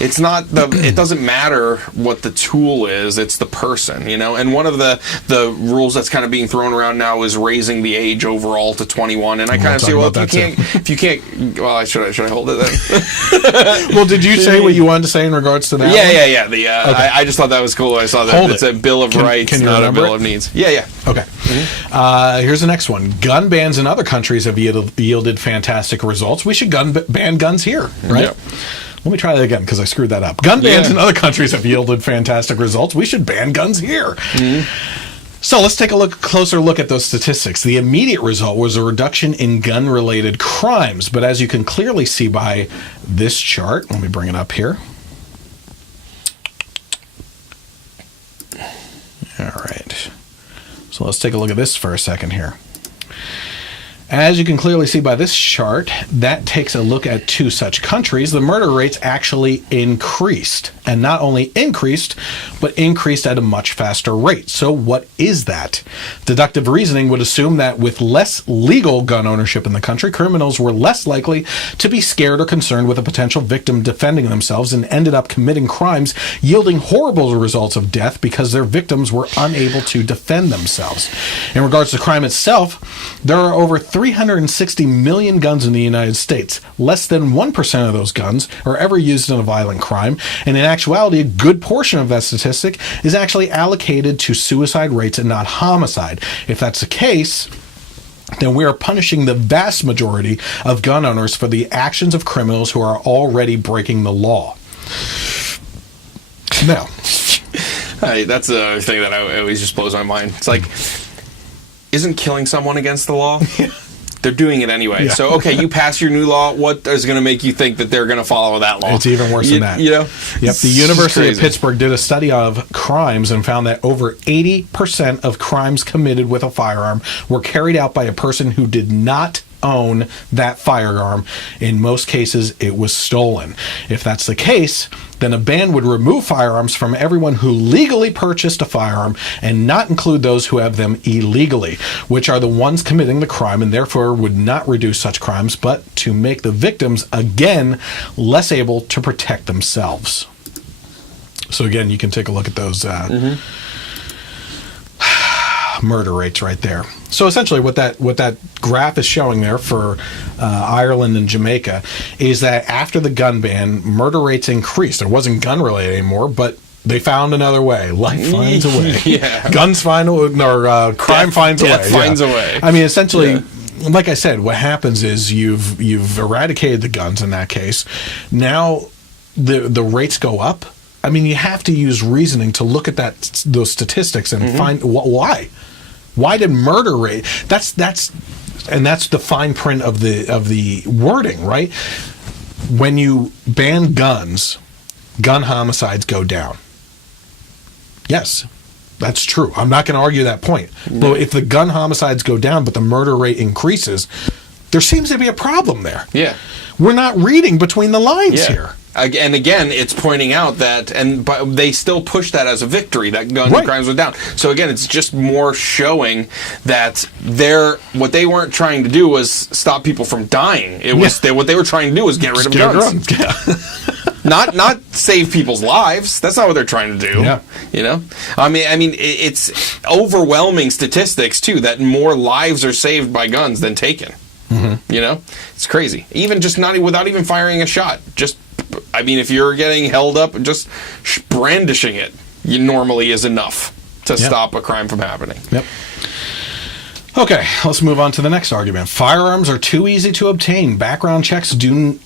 It's not it doesn't matter what the tool is, it's the person, you know. And one of the rules that's kind of being thrown around now is raising the age overall to 21. And I kind of say, well, if you can't, well, should I hold it then? Well, did you say what you wanted to say in regards to that? Yeah. Okay. I just thought that was cool. I saw that it's a Bill of Rights, not a Bill of Needs. Yeah. Okay. Here's the next one. Gun bans in other countries have yielded fantastic results. We should ban guns here, right? Yep. Let me try that again because I screwed that up. Gun bans in other countries have yielded fantastic results. We should ban guns here. So let's take a closer look at those statistics. The immediate result was a reduction in gun-related crimes. But as you can clearly see by this chart, let me bring it up here. All right. So let's take a look at this for a second here. As you can clearly see by this chart, that takes a look at two such countries. The murder rates actually increased. And not only increased, but increased at a much faster rate. So what is that? Deductive reasoning would assume that with less legal gun ownership in the country, criminals were less likely to be scared or concerned with a potential victim defending themselves and ended up committing crimes, yielding horrible results of death because their victims were unable to defend themselves. In regards to crime itself, there are over 360 million guns in the United States. Less than 1% of those guns are ever used in a violent crime, and in actuality, a good portion of that statistic is actually allocated to suicide rates and not homicide. If that's the case, then we are punishing the vast majority of gun owners for the actions of criminals who are already breaking the law. Now, that's the thing that always just blows my mind. It's like, isn't killing someone against the law? They're doing it anyway. Yeah. So, okay, you pass your new law. What is going to make you think that they're going to follow that law? It's even worse than that. You know? Yep. The University of Pittsburgh did a study of crimes and found that over 80% of crimes committed with a firearm were carried out by a person who did not own that firearm. In most cases, it was stolen. If that's the case, then a ban would remove firearms from everyone who legally purchased a firearm and not include those who have them illegally, which are the ones committing the crime, and therefore would not reduce such crimes, but to make the victims, again, less able to protect themselves. So again, you can take a look at those murder rates right there. So essentially what that graph is showing there for Ireland and Jamaica is that after the gun ban, murder rates increased. It wasn't gun related anymore, but they found another way. Life finds a way. Yeah. Guns find a way, or crime finds a way. Death finds a way. I mean, essentially, like I said, what happens is you've eradicated the guns in that case. Now the rates go up. I mean, you have to use reasoning to look at those statistics and find why. Why did murder rate? That's the fine print of the wording, right? When you ban guns, gun homicides go down. Yes, that's true. I'm not going to argue that point. No. But if the gun homicides go down, but the murder rate increases, there seems to be a problem there. Yeah, we're not reading between the lines here. And again, it's pointing out that, but they still push that as a victory, that gun crimes were down. So again, it's just more showing that what they weren't trying to do was stop people from dying. It was what they were trying to do was get rid of guns. Not save people's lives. That's not what they're trying to do. Yeah. You know? I mean, it's overwhelming statistics too that more lives are saved by guns than taken. Mm-hmm. You know, it's crazy. Even just without even firing a shot. I mean, if you're getting held up, just brandishing it normally is enough to stop a crime from happening. Yep. Okay, let's move on to the next argument. Firearms are too easy to obtain. Background checks don't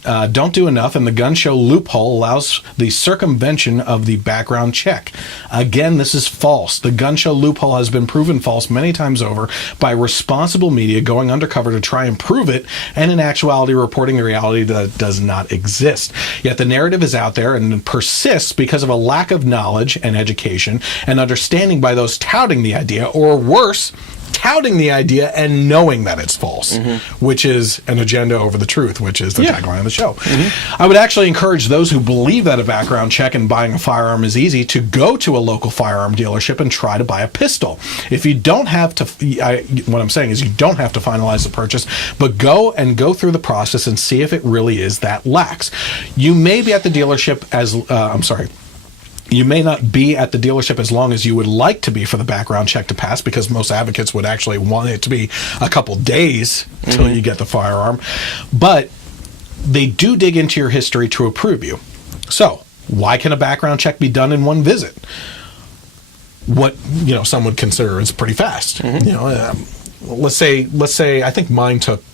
do enough, and the gun show loophole allows the circumvention of the background check. Again, this is false. The gun show loophole has been proven false many times over by responsible media going undercover to try and prove it, and in actuality reporting a reality that does not exist. Yet the narrative is out there and persists because of a lack of knowledge and education and understanding by those touting the idea, or worse, touting the idea and knowing that it's false, which is an agenda over the truth, which is the tagline of the show. I would actually encourage those who believe that a background check and buying a firearm is easy to go to a local firearm dealership and try to buy a pistol. If you don't have to, what I'm saying is you don't have to finalize the purchase, but go through the process and see if it really is that lax. You may be at the dealership You may not be at the dealership as long as you would like to be for the background check to pass, because most advocates would actually want it to be a couple days until you get the firearm. But they do dig into your history to approve you. So why can a background check be done in one visit? What some would consider is pretty fast. Let's say I think mine took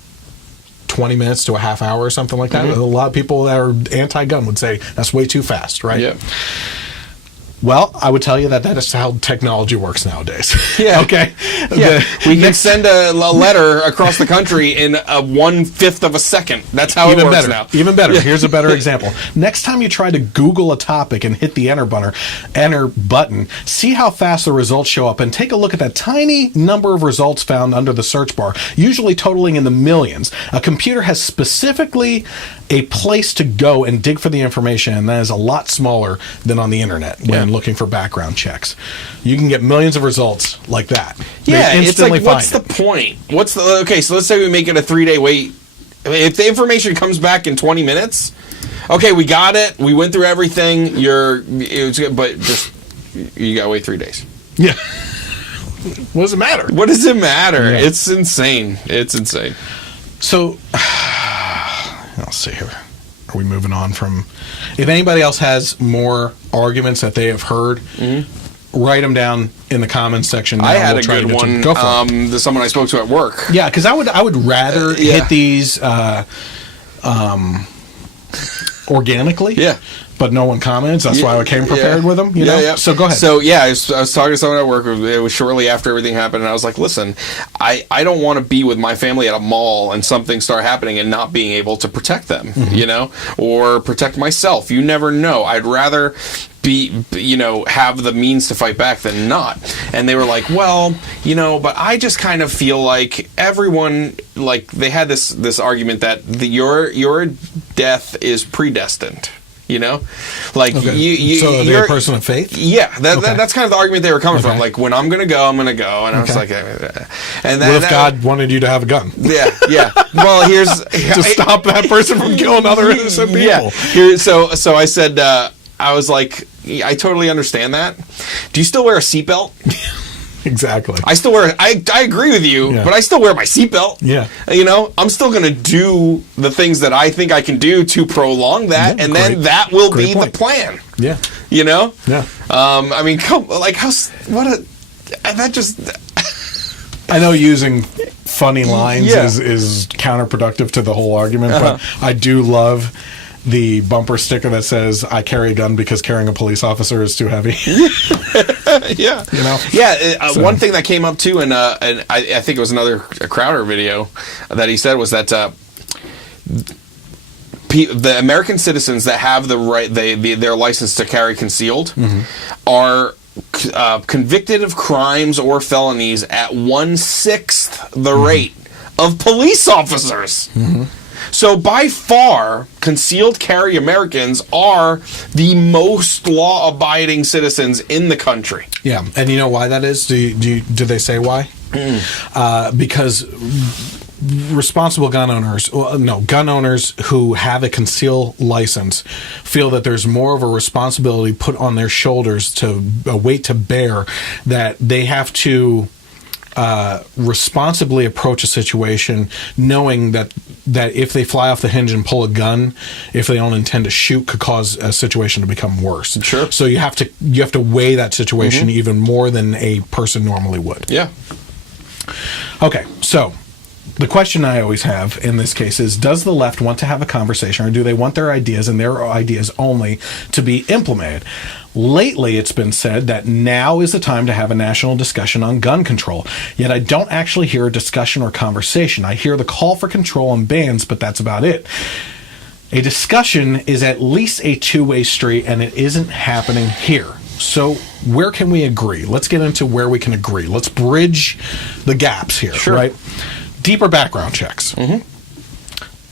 20 minutes to a half hour or something like that. A lot of people that are anti-gun would say that's way too fast, right? Yeah. Well, I would tell you that is how technology works nowadays. Yeah. Okay. Yeah. We can send a letter across the country in 1/5 of a second. That's how it works now. Even better. Yeah. Here's a better example. Next time you try to Google a topic and hit the enter button, see how fast the results show up, and take a look at that tiny number of results found under the search bar, usually totaling in the millions. A computer has specifically a place to go and dig for the information, and that is a lot smaller than on the internet when looking for background checks. You can get millions of results like that. Yeah, it's like, what's the point? Okay, so let's say we make it a 3-day wait. If the information comes back in 20 minutes, okay, we got it. We went through everything. But just you gotta wait 3 days. Yeah. What does it matter? What does it matter? Yeah. It's insane. It's insane. So, I'll see here. Are we moving on from... If anybody else has more arguments that they have heard, write them down in the comments section. I had a good one. Go for it. Someone I spoke to at work. Yeah, because I would rather hit these organically. Yeah. But no one comments. That's why I came prepared with them. You know? So go ahead. So I was talking to someone at work. It was shortly after everything happened, and I was like, "Listen, I don't want to be with my family at a mall and something start happening and not being able to protect them, or protect myself. You never know. I'd rather have the means to fight back than not." And they were like, "Well, but I just kind of feel like everyone, like they had this argument that your death is predestined." Like so you're a person of faith. Yeah, that's kind of the argument they were coming from. Like, when I'm gonna go, and I was like, and then what if God wanted you to have a gun? Yeah. Well, here's to stop that person from killing other innocent people. Yeah. So I said, I was like, I totally understand that. Do you still wear a seatbelt? Exactly. I still wear. I agree with you, but I still wear my seatbelt. Yeah. I'm still going to do the things that I think I can do to prolong that, and then that will be the plan. Yeah. Yeah. I mean, that just. I know using funny lines is counterproductive to the whole argument, but I do love the bumper sticker that says, "I carry a gun because carrying a police officer is too heavy." Yeah. One thing that came up too, and I think it was a Crowder video that he said was that the American citizens that have the right, their license to carry concealed, are convicted of crimes or felonies at 1/6 the rate of police officers. So by far, concealed carry Americans are the most law-abiding citizens in the country. Yeah, and you know why that is? Do they say why? Because responsible gun owners who have a concealed license feel that there's more of a responsibility put on their shoulders, a weight to bear, that they have to responsibly approach a situation, knowing that if they fly off the hinge and pull a gun, if they don't intend to shoot, could cause a situation to become worse. Sure. So you have to weigh that situation even more than a person normally would. Yeah. Okay, so the question I always have in this case is, does the left want to have a conversation, or do they want their ideas and their ideas only to be implemented? Lately, it's been said that now is the time to have a national discussion on gun control. Yet I don't actually hear a discussion or conversation. I hear the call for control and bans, but that's about it. A discussion is at least a two-way street, and it isn't happening here. So where can we agree? Let's get into where we can agree. Let's bridge the gaps here, right? Deeper background checks.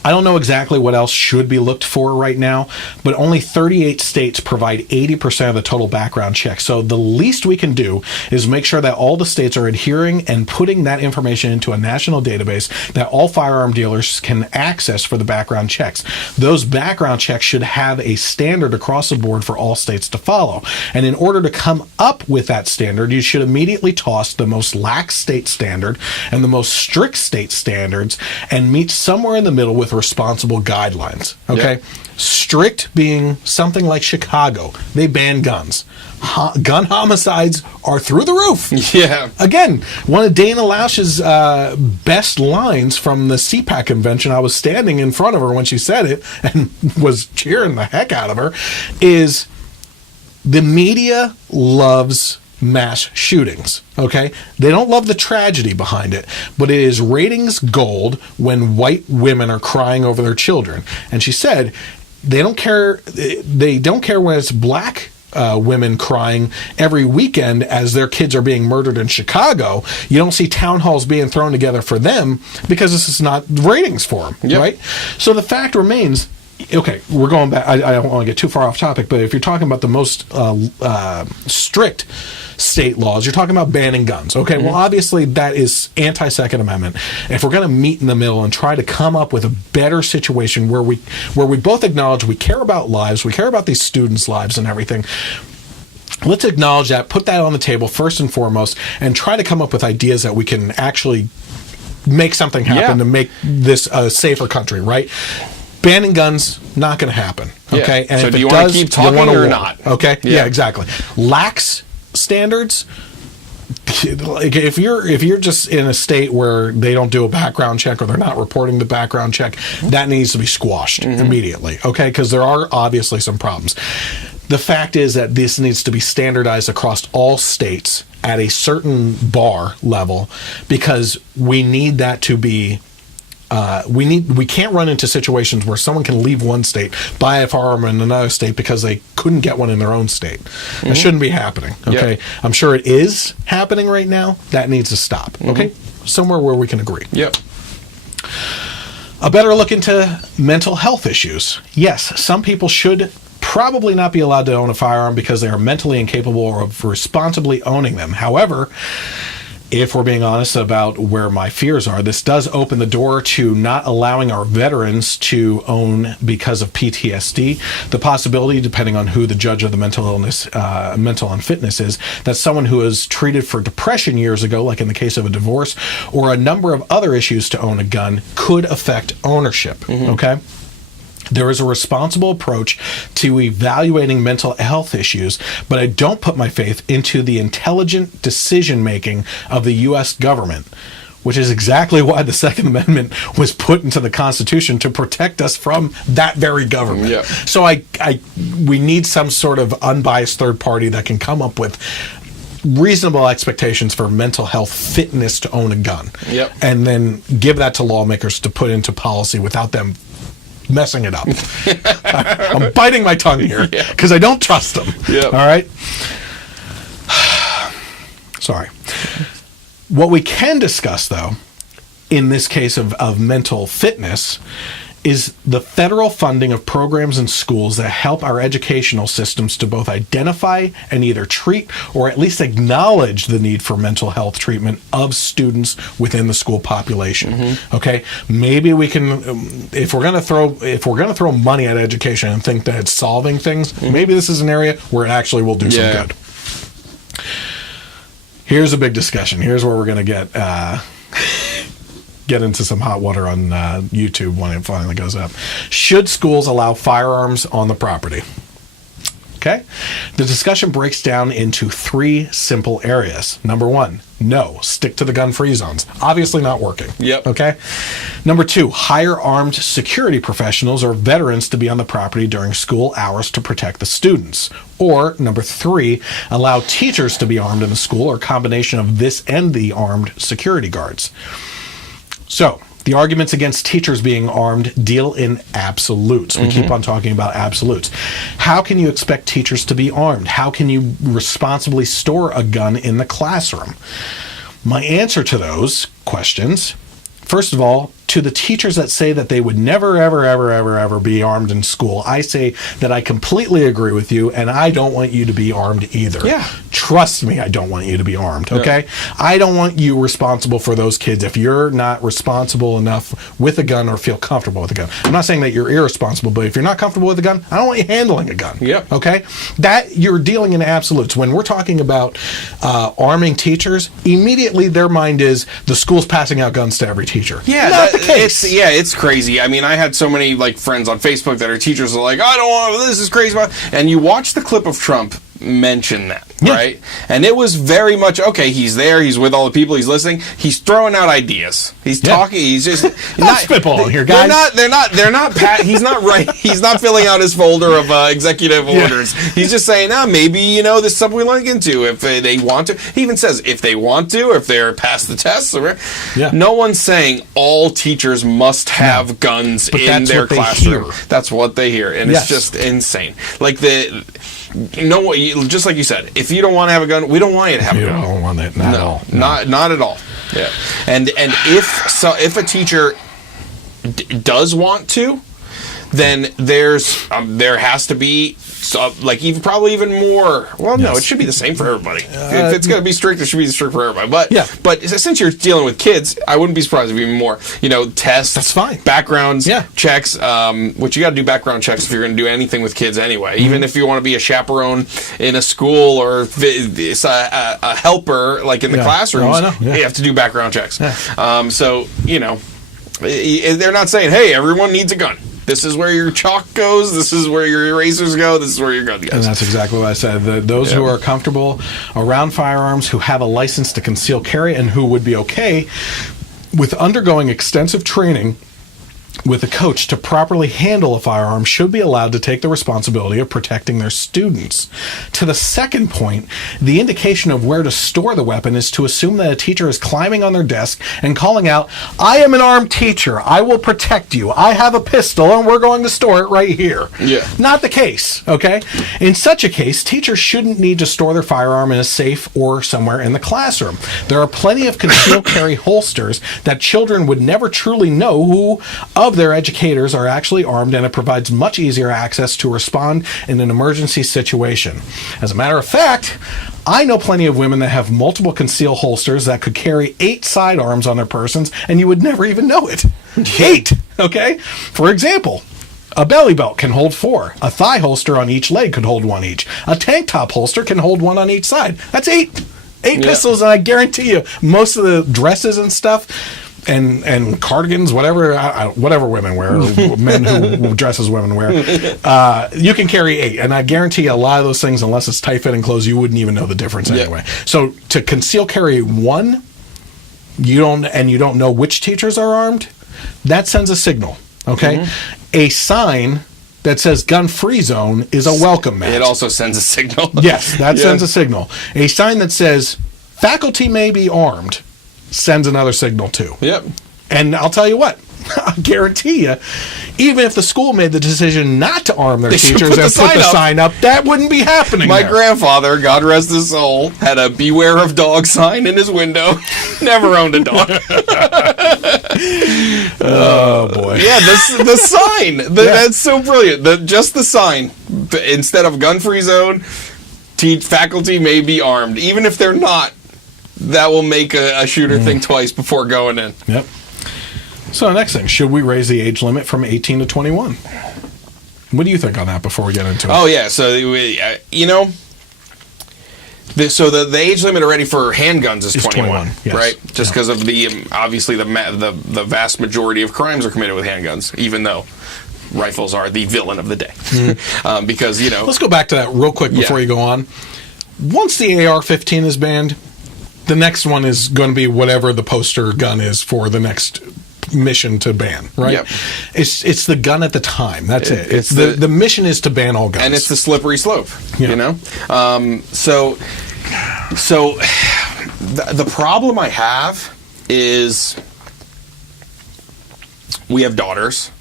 I don't know exactly what else should be looked for right now, but only 38 states provide 80% of the total background check. So the least we can do is make sure that all the states are adhering and putting that information into a national database that all firearm dealers can access for the background checks. Those background checks should have a standard across the board for all states to follow. And in order to come up with that standard, you should immediately toss the most lax state standard and the most strict state standards and meet somewhere in the middle with responsible guidelines. Okay, strict being something like Chicago. They ban guns. Gun homicides are through the roof. Yeah. Again, one of Dana Lausch's best lines from the CPAC convention, I was standing in front of her when she said it and was cheering the heck out of her, is the media loves mass shootings. Okay, they don't love the tragedy behind it, but it is ratings gold when white women are crying over their children. And she said they don't care. They don't care when it's black women crying every weekend as their kids are being murdered in Chicago. You don't see town halls being thrown together for them because this is not ratings for them, right? So the fact remains. Okay, we're going back. I don't want to get too far off topic, but if you're talking about the most strict state laws, you're talking about banning guns. Okay, well, obviously that is anti-Second Amendment. If we're going to meet in the middle and try to come up with a better situation where we both acknowledge we care about lives, we care about these students' lives and everything, let's acknowledge that, put that on the table first and foremost, and try to come up with ideas that we can actually make something happen to make this a safer country, right? Banning guns, not going to happen. Okay, and so if do it you does, want to keep talking or not? Okay, yeah, exactly. Lax standards. Like if you're just in a state where they don't do a background check or they're not reporting the background check, that needs to be squashed immediately. Okay, because there are obviously some problems. The fact is that this needs to be standardized across all states at a certain bar level, because we need that to be. We can't run into situations where someone can leave one state, buy a firearm in another state because they couldn't get one in their own state. That shouldn't be happening. Okay, I'm sure it is happening right now. That needs to stop. Okay, somewhere where we can agree. A better look into mental health issues. Yes, some people should probably not be allowed to own a firearm because they are mentally incapable of responsibly owning them. However, if we're being honest about where my fears are, this does open the door to not allowing our veterans to own because of PTSD. The possibility, depending on who the judge of the mental unfitness is, that someone who was treated for depression years ago, like in the case of a divorce, or a number of other issues to own a gun, could affect ownership. Okay? There is a responsible approach to evaluating mental health issues, but I don't put my faith into the intelligent decision-making of the U.S. government, which is exactly why the Second Amendment was put into the Constitution, to protect us from that very government. So we need some sort of unbiased third party that can come up with reasonable expectations for mental health fitness to own a gun, and then give that to lawmakers to put into policy without them messing it up. I'm biting my tongue here because I don't trust them. All right? Sorry. What we can discuss, though, in this case of mental fitness, is the federal funding of programs in schools that help our educational systems to both identify and either treat or at least acknowledge the need for mental health treatment of students within the school population. Okay, maybe we can, if we're gonna throw money at education and think that it's solving things, maybe this is an area where it actually will do some good. Here's a big discussion. Here's where we're gonna get into some hot water on YouTube when it finally goes up. Should schools allow firearms on the property? Okay? The discussion breaks down into 3 simple areas. Number 1, no, stick to the gun-free zones. Obviously not working. Yep. Okay? Number 2, hire armed security professionals or veterans to be on the property during school hours to protect the students. Or, number 3, allow teachers to be armed in the school, or a combination of this and the armed security guards. So, the arguments against teachers being armed deal in absolutes. We keep on talking about absolutes. How can you expect teachers to be armed? How can you responsibly store a gun in the classroom? My answer to those questions, first of all, to the teachers that say that they would never, ever be armed in school, I say that I completely agree with you, and I don't want you to be armed either. Yeah. Trust me, I don't want you to be armed, okay? Yeah. I don't want you responsible for those kids if you're not responsible enough with a gun or feel comfortable with a gun. I'm not saying that you're irresponsible, but if you're not comfortable with a gun, I don't want you handling a gun. Yep. Okay? That, you're dealing in absolutes. When we're talking about arming teachers, immediately their mind is the school's passing out guns to every teacher. Yeah, not the case. It's crazy. I mean, I had so many friends on Facebook that are teachers are like, I don't want, this is crazy. And you watch the clip of Trump mention that, right? And it was very much, okay, he's there, he's with all the people, he's listening, he's throwing out ideas, he's talking, he's just not spitballing here, guys. He's not right, he's not filling out his folder of executive orders. He's just saying, maybe, this is something we want to get into if they want to. He even says if they want to, if they're past the tests. No one's saying all teachers must have guns in their classroom. That's what they hear, and it's just insane. Just like you said, if you don't want to have a gun, we don't want you to have a gun. You don't want it, not at all. Not at all. Yeah. And if a teacher does want to, then there has to be probably even more. Well, no, it should be the same for everybody. If it's going to be strict, it should be strict for everybody. But since you're dealing with kids, I wouldn't be surprised if even more. Tests. That's fine. Backgrounds. Checks. Which you got to do background checks if you're going to do anything with kids anyway. Even if you want to be a chaperone in a school or a helper in the classrooms, you have to do background checks. So they're not saying, hey, everyone needs a gun. This is where your chalk goes. This is where your erasers go. This is where your gun goes. And that's exactly what I said. Those who are comfortable around firearms, who have a license to conceal carry, and who would be okay with undergoing extensive training with a coach to properly handle a firearm should be allowed to take the responsibility of protecting their students. To the second point, the indication of where to store the weapon is to assume that a teacher is climbing on their desk and calling out, I am an armed teacher, I will protect you, I have a pistol, and we're going to store it right here. Yeah. Not the case, okay? In such a case, teachers shouldn't need to store their firearm in a safe or somewhere in the classroom. There are plenty of concealed carry holsters that children would never truly know who of their educators are actually armed, and it provides much easier access to respond in an emergency situation. As a matter of fact, I know plenty of women that have multiple concealed holsters that could carry 8 sidearms on their persons, and you would never even know it. 8, okay? For example, a belly belt can hold 4. A thigh holster on each leg could hold 1 each. A tank top holster can hold 1 on each side. That's 8. 8 pistols, and I guarantee you, most of the dresses and stuff and cardigans, whatever women wear, or men who dress as women wear, you can carry 8, and I guarantee you a lot of those things, unless it's tight-fitting clothes, you wouldn't even know the difference anyway. So to conceal carry 1, you don't know which teachers are armed, that sends a signal. Okay, a sign that says gun-free zone is a welcome mat. It also sends a signal. Yes, that sends a signal. A sign that says faculty may be armed sends another signal too. Yep. And I'll tell you what, I guarantee you, even if the school made the decision not to arm their teachers and put the sign up, that wouldn't be happening. My grandfather, God rest his soul, had a beware of dog sign in his window. Never owned a dog. Oh boy. Yeah, the sign. That's so brilliant. Just the sign. Instead of gun-free zone, faculty may be armed. Even if they're not, that will make a shooter think twice before going in. Yep. So next thing, should we raise the age limit from 18 to 21? What do you think on that before we get into it? Oh, yeah. So, the age limit already for handguns is 21, yes. right? Just because of obviously the vast majority of crimes are committed with handguns, even though rifles are the villain of the day. Because, Let's go back to that real quick before you go on. Once the AR-15 is banned, the next one is going to be whatever the poster gun is for the next mission to ban, right? Yep. It's the gun at the time. That's it. It's the mission is to ban all guns. And it's the slippery slope, So the problem I have is we have daughters.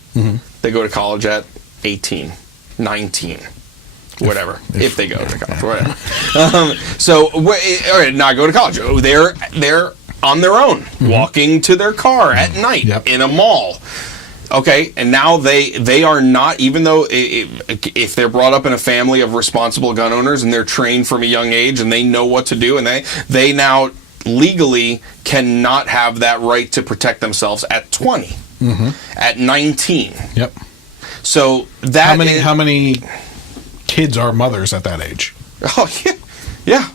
They go to college at 18, 19. Whatever, if they go to college, whatever. Not go to college. They're on their own, walking to their car at night in a mall. Okay, and now they are not, even though if they're brought up in a family of responsible gun owners and they're trained from a young age and they know what to do, and they now legally cannot have that right to protect themselves at 20, at 19. Yep. So that how many kids are mothers at that age? Oh yeah.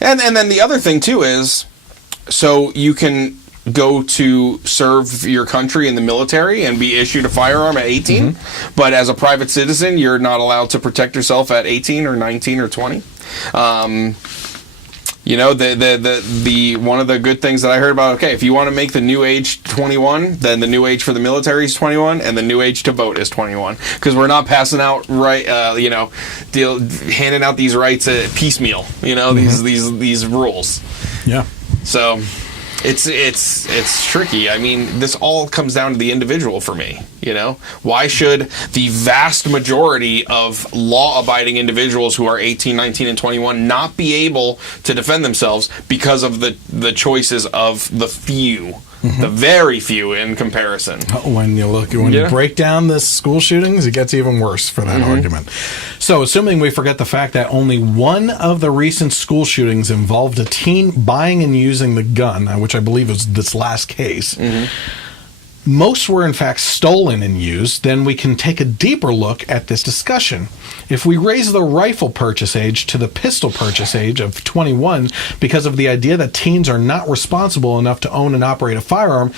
And then the other thing too is, so you can go to serve your country in the military and be issued a firearm at 18, but as a private citizen, you're not allowed to protect yourself at 18 or 19 or 20. The one of the good things that I heard about, if you want to make the new age 21, then the new age for the military is 21, and the new age to vote is 21, because we're not passing out handing out these rights piecemeal, these rules. Yeah. So it's tricky. I mean, this all comes down to the individual for me. Why should the vast majority of law-abiding individuals who are 18, 19, and 21 not be able to defend themselves because of the choices of the few, the very few in comparison? When you break down the school shootings, it gets even worse for that argument. So, assuming we forget the fact that only one of the recent school shootings involved a teen buying and using the gun, which I believe was this last case, most were in fact stolen and used, then we can take a deeper look at this discussion. If we raise the rifle purchase age to the pistol purchase age of 21 because of the idea that teens are not responsible enough to own and operate a firearm,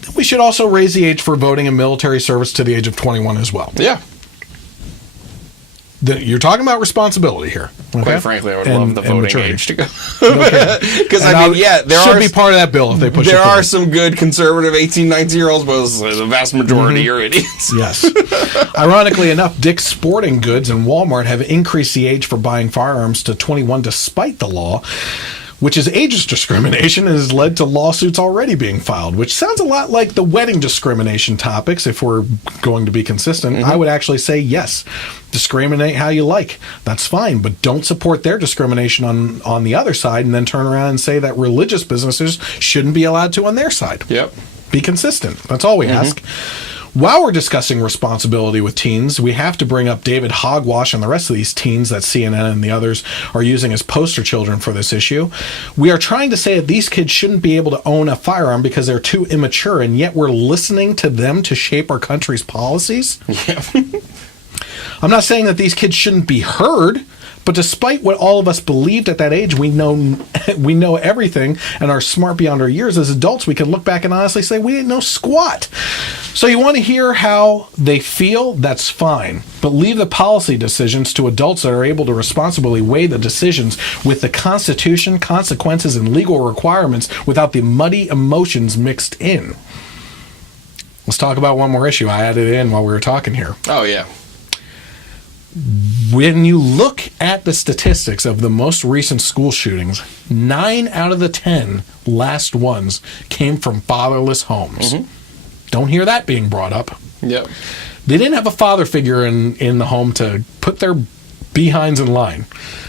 then we should also raise the age for voting and military service to the age of 21 as well. Yeah. You're talking about responsibility here. Okay? Quite frankly, I would love the voting maturity. age to go. Because, there should be part of that bill if they push it. There are some good conservative 18, 19-year-olds, but the vast majority are idiots. Yes. Ironically enough, Dick's Sporting Goods and Walmart have increased the age for buying firearms to 21 despite the law, which is age discrimination and has led to lawsuits already being filed, which sounds a lot like the wedding discrimination topics. If we're going to be consistent, I would actually say yes, discriminate how you like. That's fine, but don't support their discrimination on the other side and then turn around and say that religious businesses shouldn't be allowed to on their side. Yep. Be consistent. That's all we ask. While we're discussing responsibility with teens, we have to bring up David Hogwash and the rest of these teens that CNN and the others are using as poster children for this issue. We are trying to say that these kids shouldn't be able to own a firearm because they're too immature, and yet we're listening to them to shape our country's policies? Yeah. I'm not saying that these kids shouldn't be heard, but despite what all of us believed at that age, we know everything and are smart beyond our years. As adults, we can look back and honestly say we didn't know squat. So you want to hear how they feel? That's fine. But leave the policy decisions to adults that are able to responsibly weigh the decisions with the Constitution, consequences, and legal requirements without the muddy emotions mixed in. Let's talk about one more issue. I added it in while we were talking here. Oh, yeah. When you look at the statistics of the most recent school shootings, 9 out of the 10 last ones came from fatherless homes. Don't hear that being brought up. Yep. They didn't have a father figure in the home to put their behinds in line.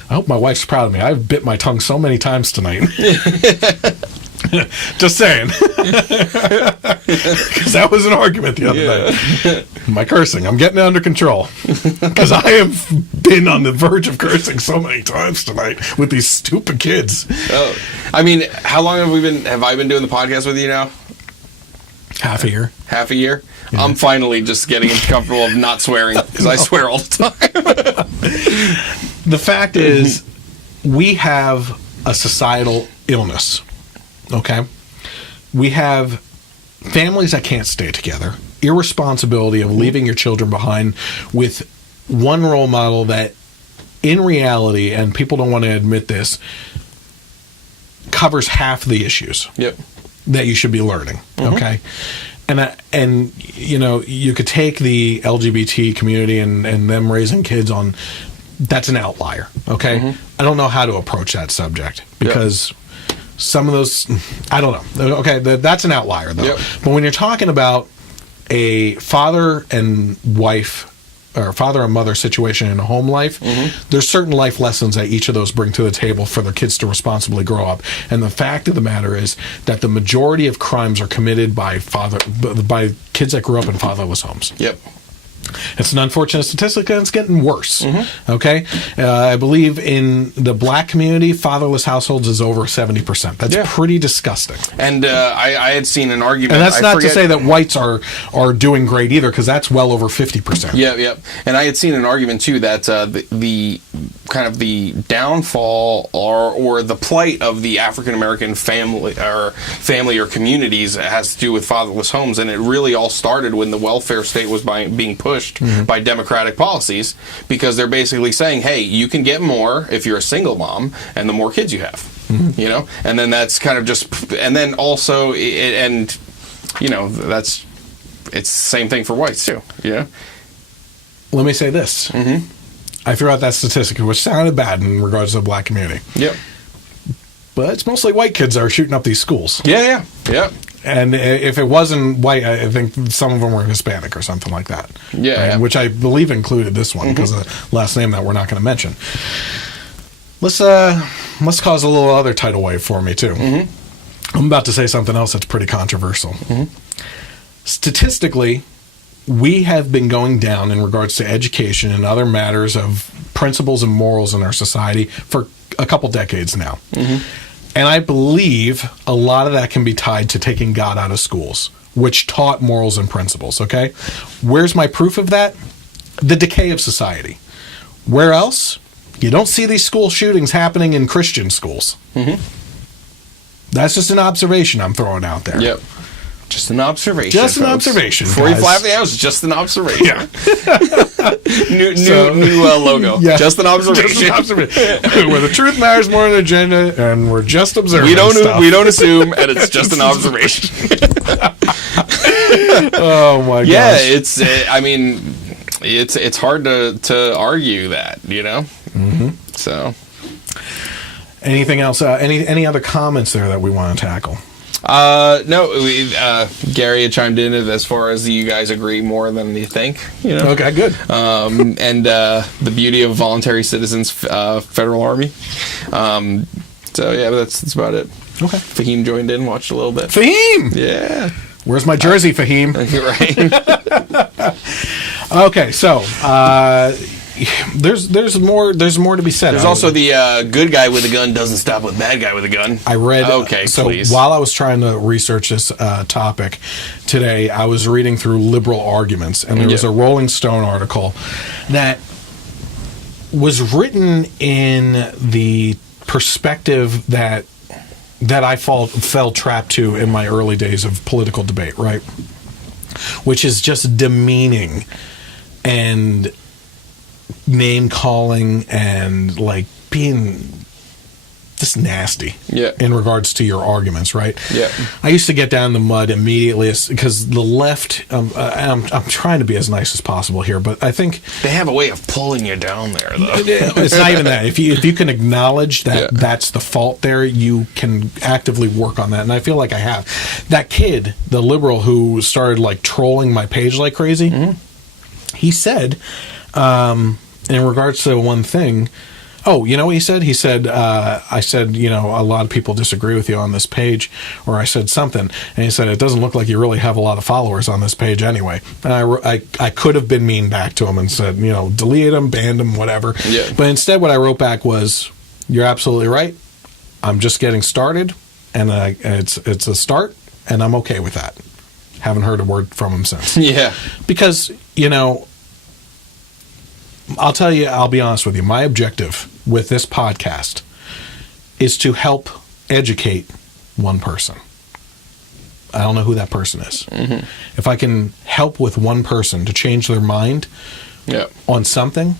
I hope my wife's proud of me. I've bit my tongue so many times tonight. Just saying. Because that was an argument the other night. My cursing, I'm getting it under control. Because I have been on the verge of cursing so many times tonight with these stupid kids. Oh, I mean, how long have I been doing the podcast with you now? Half a year. Half a year? Yeah. I'm finally just getting comfortable of not swearing, because I swear all the time. The fact is, we have a societal illness. Okay? We have families that can't stay together. irresponsibility of leaving your children behind with one role model that, in reality, and people don't want to admit this, covers half the issues that you should be learning. Okay, and you know, you could take the LGBT community and them raising kids on. That's an outlier. Okay, I don't know how to approach that subject because. Some of those, I don't know. Okay, that's an outlier, though. But when you're talking about a father and wife, or father and mother situation in a home life, there's certain life lessons that each of those bring to the table for their kids to responsibly grow up. And the fact of the matter is that the majority of crimes are committed by kids that grew up in fatherless homes. It's an unfortunate statistic, and it's getting worse. Okay, I believe in the black community, fatherless households is over 70%. That's pretty disgusting. And I had seen an argument, and that's not to say that whites are doing great either, because that's well over 50%. And I had seen an argument too that the kind of the downfall or the plight of the African American family or communities has to do with fatherless homes, and it really all started when the welfare state was being pushed by Democratic policies, because they're basically saying, hey, you can get more if you're a single mom and the more kids you have, you know, and then that's kind of just, and then also, and you know, it's the same thing for whites too, you know. Let me say this. I threw out that statistic, which sounded bad in regards to the black community. But it's mostly white kids that are shooting up these schools. And if it wasn't white, I think some of them were Hispanic or something like that. Which I believe included this one because of the last name that we're not going to mention. Let's cause a little other tidal wave for me, too. I'm about to say something else that's pretty controversial. Statistically, we have been going down in regards to education and other matters of principles and morals in our society for a couple decades now. And I believe a lot of that can be tied to taking God out of schools, which taught morals and principles, okay? Where's my proof of that? The decay of society. Where else? You don't see these school shootings happening in Christian schools. That's just an observation I'm throwing out there. Just an observation. Just an observation. Before you fly off the house, just an observation. New logo. Just an observation. Just an observation. Where the truth matters more than agenda, and we're just observing. We don't assume, and it's just an observation. Oh my gosh. Yeah, it's. I mean, it's hard to argue that, you know. So. Anything else? Any other comments there that we want to tackle? No, Gary had chimed in as far as you guys agree more than you think. You know? Okay, good. And the beauty of voluntary citizens, federal army. So yeah, that's about it. Okay. Fahim joined in, watched a little bit. Fahim! Yeah. Where's my jersey, Fahim? Right. Okay, so there's more to be said. There's also the good guy with a gun doesn't stop with bad guy with a gun. I read. Okay, so please. While I was trying to research this topic today, I was reading through liberal arguments, and there was a Rolling Stone article that was written in the perspective that I fell trapped to in my early days of political debate, right? Which is just demeaning and name calling and like being just nasty in regards to your arguments, right? I used to get down in the mud immediately because the left, and I'm trying to be as nice as possible here, but I think they have a way of pulling you down there, though. It's not even that. If you can acknowledge that that's the fault there, you can actively work on that, and I feel like I have. That kid, the liberal who started like trolling my page like crazy, he said, in regards to one thing, you know what he said? He said, I said, you know, a lot of people disagree with you on this page, or I said something, and he said, it doesn't look like you really have a lot of followers on this page anyway. And I could have been mean back to him and said, you know, delete him, banned him, whatever. But instead what I wrote back was, you're absolutely right. I'm just getting started, and it's a start, and I'm okay with that. Haven't heard a word from him since. Because, you know, I'll be honest with you. My objective with this podcast is to help educate one person. I don't know who that person is. If I can help with one person to change their mind on something,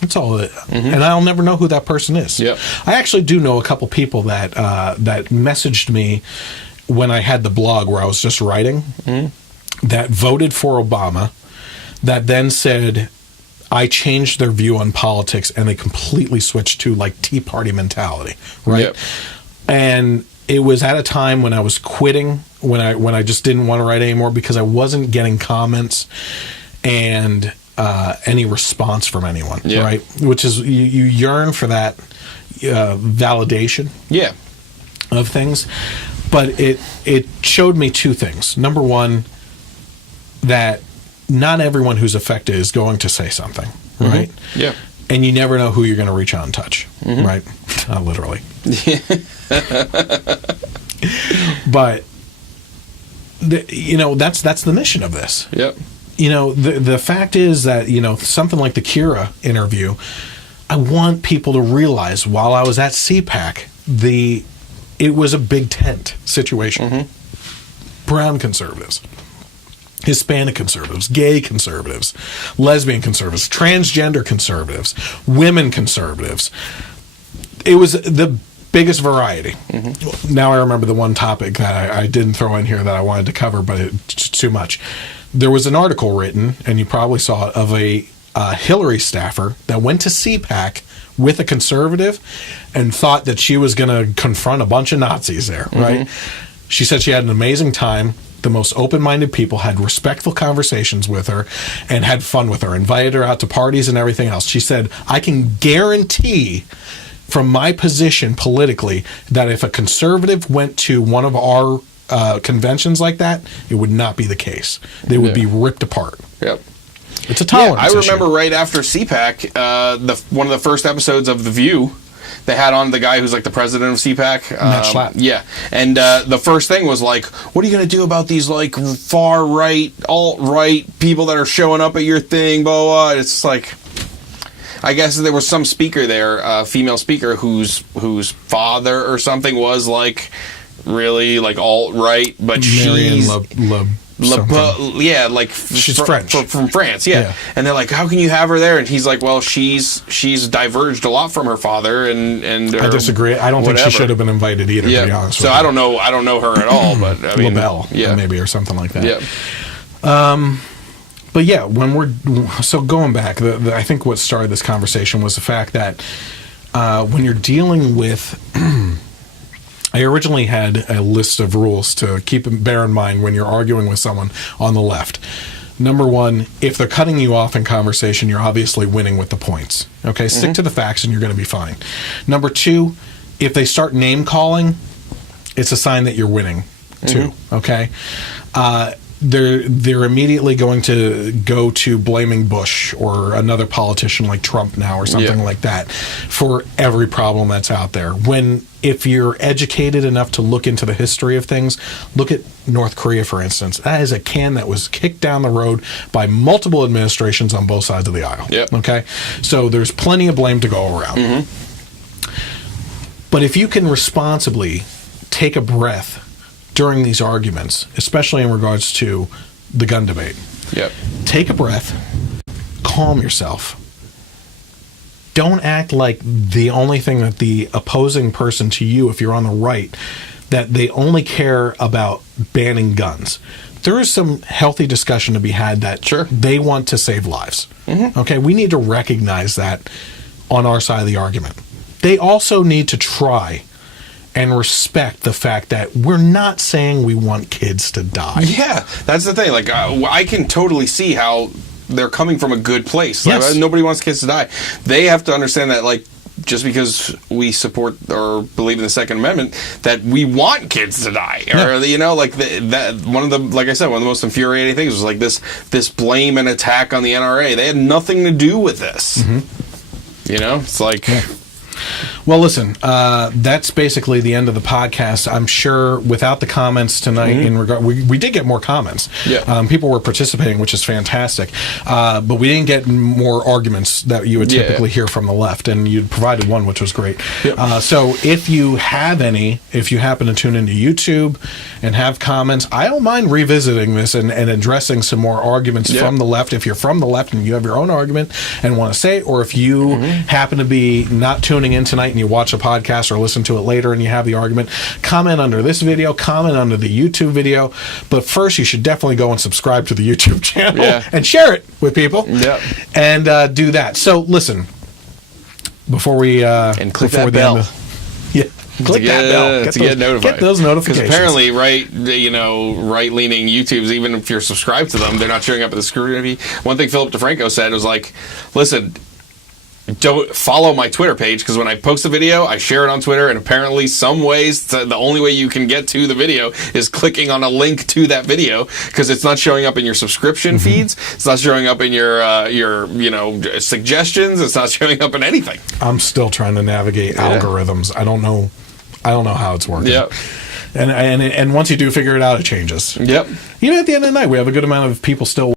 that's all. And I'll never know who that person is. I actually do know a couple people that that messaged me when I had the blog where I was just writing, that voted for Obama, that then said I changed their view on politics and they completely switched to like Tea Party mentality, right? And it was at a time when I was quitting, when I just didn't want to write anymore because I wasn't getting comments and any response from anyone, right? Which is you yearn for that validation, of things. But it showed me two things. Number one, that not everyone who's affected is going to say something, right? And you never know who you're going to reach out and touch, right? Literally. But that's the mission of this. The fact is that something like the Kira interview, I want people to realize while I was at CPAC, it was a big tent situation. Brown conservatives, Hispanic conservatives, gay conservatives, lesbian conservatives, transgender conservatives, women conservatives. It was the biggest variety. Now I remember the one topic that I didn't throw in here that I wanted to cover, but it's too much. There was an article written, and you probably saw it, of a Hillary staffer that went to CPAC with a conservative and thought that she was going to confront a bunch of Nazis there, right? She said she had an amazing time. The most open-minded people had respectful conversations with her and had fun with her, invited her out to parties and everything else. She said, I can guarantee from my position politically that if a conservative went to one of our conventions like that, it would not be the case. They would be ripped apart. It's a tolerance I remember right after CPAC, one of the first episodes of The View, they had on the guy who's like the president of CPAC. Matt Schlapp. And the first thing was like, what are you going to do about these like far-right, alt-right people that are showing up at your thing, blah, blah, blah. It's like, I guess there was some speaker there, a female speaker, whose father or something was like really like alt-right, but she's... she's French. From France, And they're like, how can you have her there? And he's like, well, she's diverged a lot from her father, and I disagree. I don't think she should have been invited either. To be honest with you. I don't know her at all, but I mean, LaBelle, maybe, or something like that. But yeah, when going back, I think what started this conversation was the fact that when you're dealing with. I originally had a list of rules to bear in mind when you're arguing with someone on the left. Number one, if they're cutting you off in conversation, you're obviously winning with the points. Okay, stick to the facts and you're going to be fine. Number two, if they start name calling, it's a sign that you're winning too. Okay, they're immediately going to go to blaming Bush or another politician like Trump now or something like that for every problem that's out there. If you're educated enough to look into the history of things, look at North Korea, for instance. That is a can that was kicked down the road by multiple administrations on both sides of the aisle. Okay? So there's plenty of blame to go around. But if you can responsibly take a breath during these arguments, especially in regards to the gun debate, take a breath, calm yourself. Don't act like the only thing that the opposing person to you, if you're on the right, that they only care about banning guns. There is some healthy discussion to be had that they want to save lives. Okay, we need to recognize that on our side of the argument. They also need to try and respect the fact that we're not saying we want kids to die. Yeah, that's the thing. Like, I can totally see how they're coming from a good place. Yes. Like, nobody wants kids to die. They have to understand that, like, just because we support or believe in the Second Amendment, that we want kids to die. Or, that one of the, like I said, one of the most infuriating things was like this blame and attack on the NRA. They had nothing to do with this. It's like... Well, listen, that's basically the end of the podcast. I'm sure without the comments tonight, in regard, we did get more comments. Yeah. People were participating, which is fantastic. But we didn't get more arguments that you would typically hear from the left, and you provided one, which was great. So if you have any, if you happen to tune into YouTube and have comments, I don't mind revisiting this and addressing some more arguments from the left. If you're from the left and you have your own argument and want to say it, or if you happen to be not tuning in tonight and you watch a podcast or listen to it later and you have the argument, comment under this video, comment under the YouTube video. But first, you should definitely go and subscribe to the YouTube channel and share it with people. And do that. So listen, before we and click before that bell. Click that bell. Get notified. Get those notifications. Because apparently, right-leaning YouTubes, even if you're subscribed to them, they're not showing up at the scrutiny. One thing Philip DeFranco said was like, listen, don't follow my Twitter page, because when I post a video, I share it on Twitter, and apparently some ways, the only way you can get to the video is clicking on a link to that video, because it's not showing up in your subscription feeds, it's not showing up in your suggestions, it's not showing up in anything. I'm still trying to navigate algorithms. I don't know how it's working. And once you do figure it out, it changes. At the end of the night, we have a good amount of people still